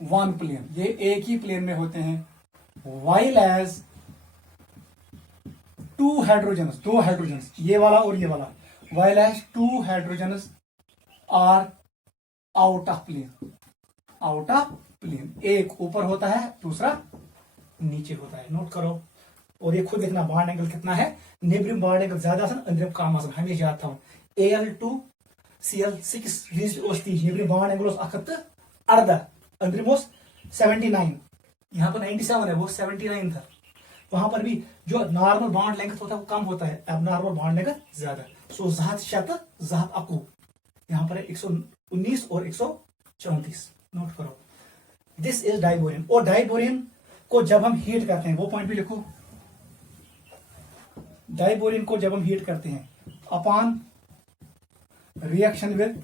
1 plane. ये एक ही प्लेन में होते हैं। वाइल एज 2 हाइड्रोजन्स, 2 हाइड्रोजन्स, ये वाला और ये वाला, while as 2 hydrogens are out of plane. एक ऊपर होता है, दूसरा नीचे होता है। नोट करो, और ये खुद देखना बॉन्ड एंगल कितना है। नेबरिंग बॉन्ड एंगल ज्यादा अंदर कम आसान, हमेशा याद था। Al2Cl6 नेबरिंग बॉन्ड एंगल 118, अंदर 79, यहाँ पर 97 है, वो 79 था। वहां पर भी जो नॉर्मल बॉन्ड लेंथ होता है वो कम होता है, एबनॉर्मल बॉन्ड लेंथ ज्यादा। सो ज़ात अकू यहाँ पर है 119 और 134। नोट करो, दिस इज डाइबोरियम। और डाइबोरियम को जब हम हीट करते हैं, वो पॉइंट भी लिखो, डाइबोरियम को जब हम हीट करते हैं upon reaction with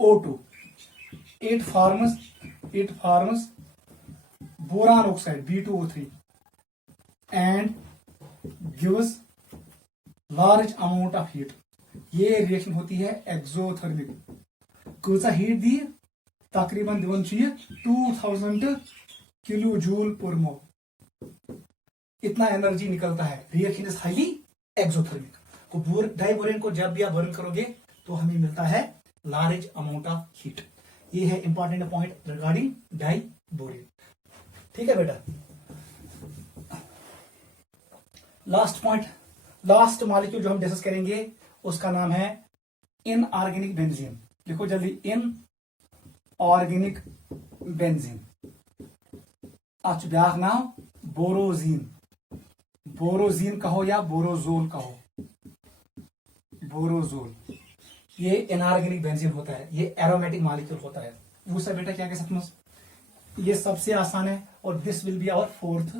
O2, it forms boron oxide B2O3 and gives large amount of heat। ये रिएक्शन होती है एक्सोथर्मिक। कौन हीट दी, तकरीबन दिवन 2000 किलो जूल पर मोल, इतना एनर्जी निकलता है। Reaction is highly exothermic. Diborane को जब भी आप बर्न करोगे तो हमें मिलता है लार्ज अमाउंट ऑफ हीट। ये है इंपॉर्टेंट पॉइंट रिगार्डिंग डाइबोरियम। ठीक है बेटा, लास्ट पॉइंट, लास्ट मॉलिक्यूल जो हम डिस्कस करेंगे उसका नाम है इनऑर्गेनिक बेंजीन। लिखो जल्दी, इनऑर्गेनिक बेंजीन। अच्छा, ब्याह नाम बोरोजीन। बोरोजीन कहो या बोरोजोल कहो, बोरोजोल। ये इनऑर्गेनिक बेंजीन होता है, ये एरोमेटिक मॉलिक्यूल होता है। वो सब बेटा क्या कह सकते हैं, ये सबसे आसान है। और this will be our 4th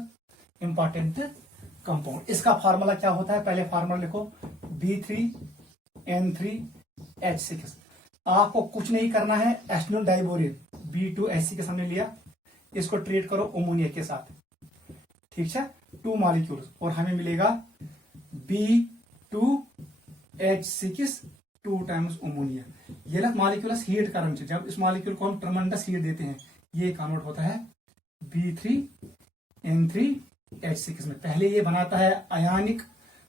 important compound. इसका फार्मूला क्या होता है, पहले फार्मूला लिखो, B3N3H6। आपको कुछ नहीं करना है, एस्टिनोल डाइबोरियम B2H6 के सामने लिया, इसको ट्रीट करो अमोनिया के साथ, ठीक है, 2 मॉलिक्यूल्स, और हमें मिलेगा B2H6 2 टाइम्स अमोनिया। ये ना मॉलिक्यूलस हीट करंट, जब इस मॉलिक्यूल को हम ट्रमेंडस हीट देते हैं ये कन्वर्ट होता है B3N3H6 में। पहले ये बनाता है आयनिक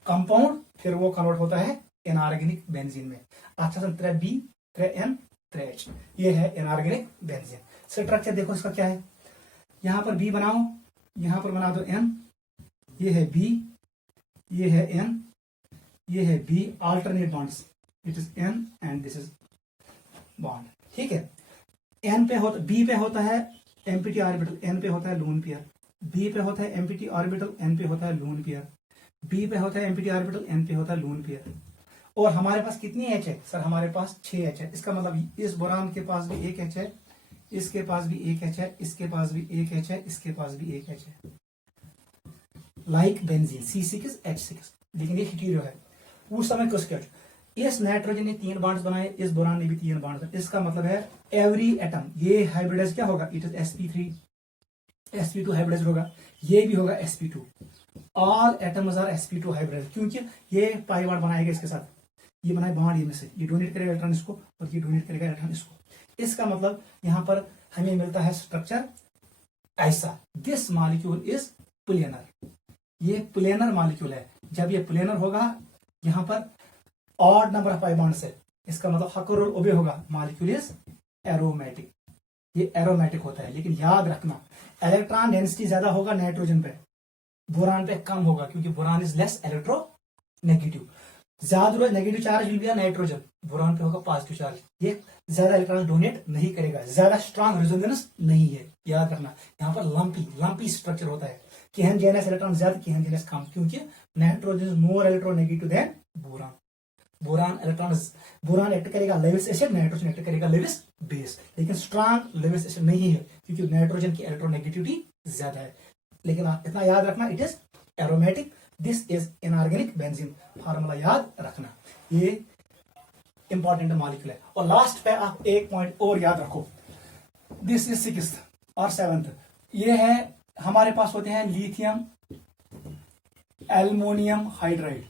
कंपाउंड, फिर वो कन्वर्ट होता है इनऑर्गेनिक बेंजीन में। अच्छा, 3B 3N 3H, ये है इनऑर्गेनिक बेंजीन। स्ट्रक्चर देखो इसका क्या है, यहां पर B बनाओ, यहां पर बना दो N, ये है B, ये है N, ये है B, alternate bonds, it is N and this is bond. ठीक है, N पे होता, B पे होता है एम्प्टी ऑर्बिटल, N पे होता है लोन पेयर, बी पे होता है एम्प्टी ऑर्बिटल, एन पे होता है लोन पेयर। बी पे होता है एम्प्टी ऑर्बिटल, एन पे होता है लोन पेयर। और हमारे पास कितनी एच है सर? हमारे पास 6 एच है। इसका मतलब इस बोरान के पास भी एक एच है, इसके पास भी एक एच है, इसके पास भी एक एच है, इसके पास भी एक एच है, लाइक बेंजीन C6H6। लेकिन ये हेटेरो है। उस समय कुछ क्या, इस नाइट्रोजन ने 3 बॉन्ड्स बनाए, इस बोरान ने भी 3 बॉन्ड्स बनाए। इसका मतलब है एवरी एटम, ये हाइब्रिडाइज क्या होगा? It is sp3, sp2 hybridise होगा, ये भी होगा sp2। All atoms are sp2 hybridise, क्योंकि ये पाई बॉन्ड बनाएगा इसके साथ, ये बनाए बॉन्ड, ये में से ये डोनेट करेगा इलेक्ट्रॉन इसको, और ये डोनेट करेगा इलेक्ट्रॉन इसको। इसका मतलब यहां पर हमें मिलता है स्ट्रक्चर ऐसा। दिस मॉलिक्यूल इज प्लेनर, ये प्लेनर मॉलिक्यूल है। जब ये प्लेनर होगा, यहां पर odd number of pi bonds है, इसका मतलब हक और ओबे होगा। मॉलिक्यूल इज एरोमेटिक, ये एरोमेटिक होता है। लेकिन याद रखना, इलेक्ट्रॉन डेंसिटी ज्यादा होगा नाइट्रोजन पे, बोरान पे कम होगा, क्योंकि boron is less electronegative. ज्यादा negative charge will be nitrogen, boron पे होगा पॉजिटिव चार्ज। ये ज्यादा इलेक्ट्रॉन डोनेट नहीं करेगा, ज्यादा स्ट्रॉन्ग रेजोनेंस नहीं है। याद रखना, यहाँ पर लंपी स्ट्रक्चर होता है। केहन जेनस इलेक्ट्रॉन ज्यादा, केहन जेनस कम, क्योंकि nitrogen is more electronegative than boron. Boron act करेगा लेविस एसिड, नाइट्रोजन एक्ट करेगा लेविस बेस। लेकिन स्ट्रॉन्ग लेविस एसिड नहीं है, क्योंकि नाइट्रोजन की इलेक्ट्रोनेगेटिविटी ज्यादा है। लेकिन आप इतना याद रखना, it is aromatic, this is inorganic benzene. Formula याद रखना, ये इंपॉर्टेंट मॉलिक्यूल है। और लास्ट पे आप एक पॉइंट और याद रखो, दिस इज 6th और 7th। ये है, हमारे पास होते हैं लिथियम एल्युमिनियम हाइड्राइड,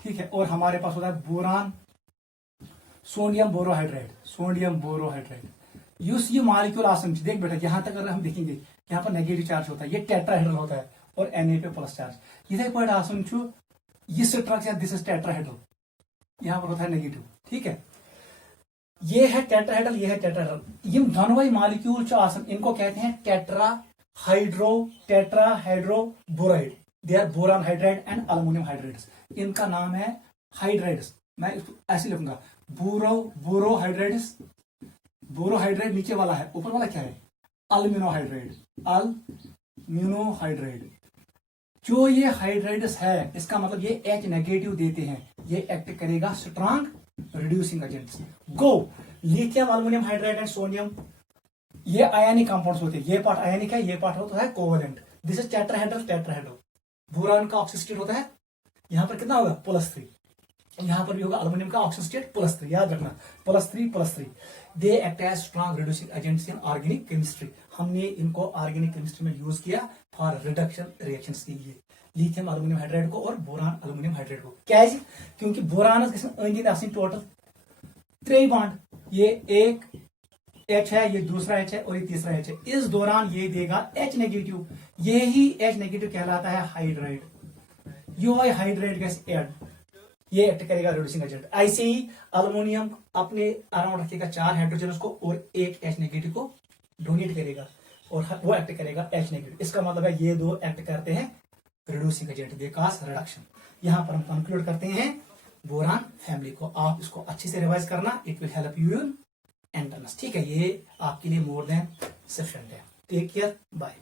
ठीक है, और हमारे पास होता है बोरान सोडियम बोरोहाइड्राइड। ये मॉलिक्यूल आसम, देख बेटा, यहां तक अगर हम देखेंगे, यहाँ पर नेगेटिव चार्ज होता है, ये टेट्राहेड्रल होता है, और Na पे प्लस चार्ज। इधर पर आसम ये स्ट्रक्चर, दिस इज टेट्राहेड्रल, यहाँ पर होता है नेगेटिव, ठीक है। ये है टेट्राहेड्रल, ये है टेट्राहेड्रल। ये दोनों मॉलिक्यूल आसम, इनको कहते हैं tetrahydroboride. They are boron hydride and aluminium hydrides. इनका नाम है हाइड्राइड्स, मैं इसको ऐसे लिखूंगा, बोरोहाइड्राइड्स। बोरोहाइड्राइड नीचे वाला है, ऊपर वाला क्या है? अल्यूमिनोहाइड्राइड। जो ये हाइड्राइड्स है, इसका मतलब ये H नेगेटिव देते हैं, ये एक्ट करेगा strong reducing agents. Go, lithium aluminium hydride and sodium, ये आयनिक कंपाउंड्स होते हैं। ये पार्ट आयनिक है, ये पार्ट होता है covalent. This is tetrahedral. Boron का ऑक्सीजन स्टेट होता है, यहाँ पर कितना होगा? +3। यहाँ पर भी होगा अल्युमिनियम का ऑक्सीजन स्टेट +3। याद रखना, +3। They act as strong reducing agents in organic chemistry. हमने इनको ऑर्गेनिक केमिस्ट्री में यूज किया फॉर रिडक्शन रिएक्शंस के लिए, लिथियम अल्युमिनियम हाइड्राइड को और बोरान अल्युमिनियम हाइड्राइड को। क्या है? क्योंकि बोरान अंदर टोटल 3 बॉन्ड, ये एक H है, ये दूसरा H है, और ये तीसरा H है। इस दौरान ये देगा H नेगेटिव, ये ही H नेगेटिव कहलाता है हाइड्राइड। यो हाइड्राइड गैस एड, ये एक्ट करेगा रिड्यूसिंग एजेंट। ऐसे ही अल्युमिनियम अपने अराउंड रखेगा 4 हाइड्रोजन को, और एक H नेगेटिव को डोनेट करेगा, और वो एक्ट करेगा H नेगेटिव। इसका मतलब है ये दो एक्ट करते हैं reducing agent, they cause reduction. यहां पर हम कंक्लूड करते हैं बोरान फैमिली को। आप इसको अच्छे से रिवाइज करना, it will help you in entrance, ठीक है। ये आपके लिए मोर देन सफिशिएंट है। Take care, bye.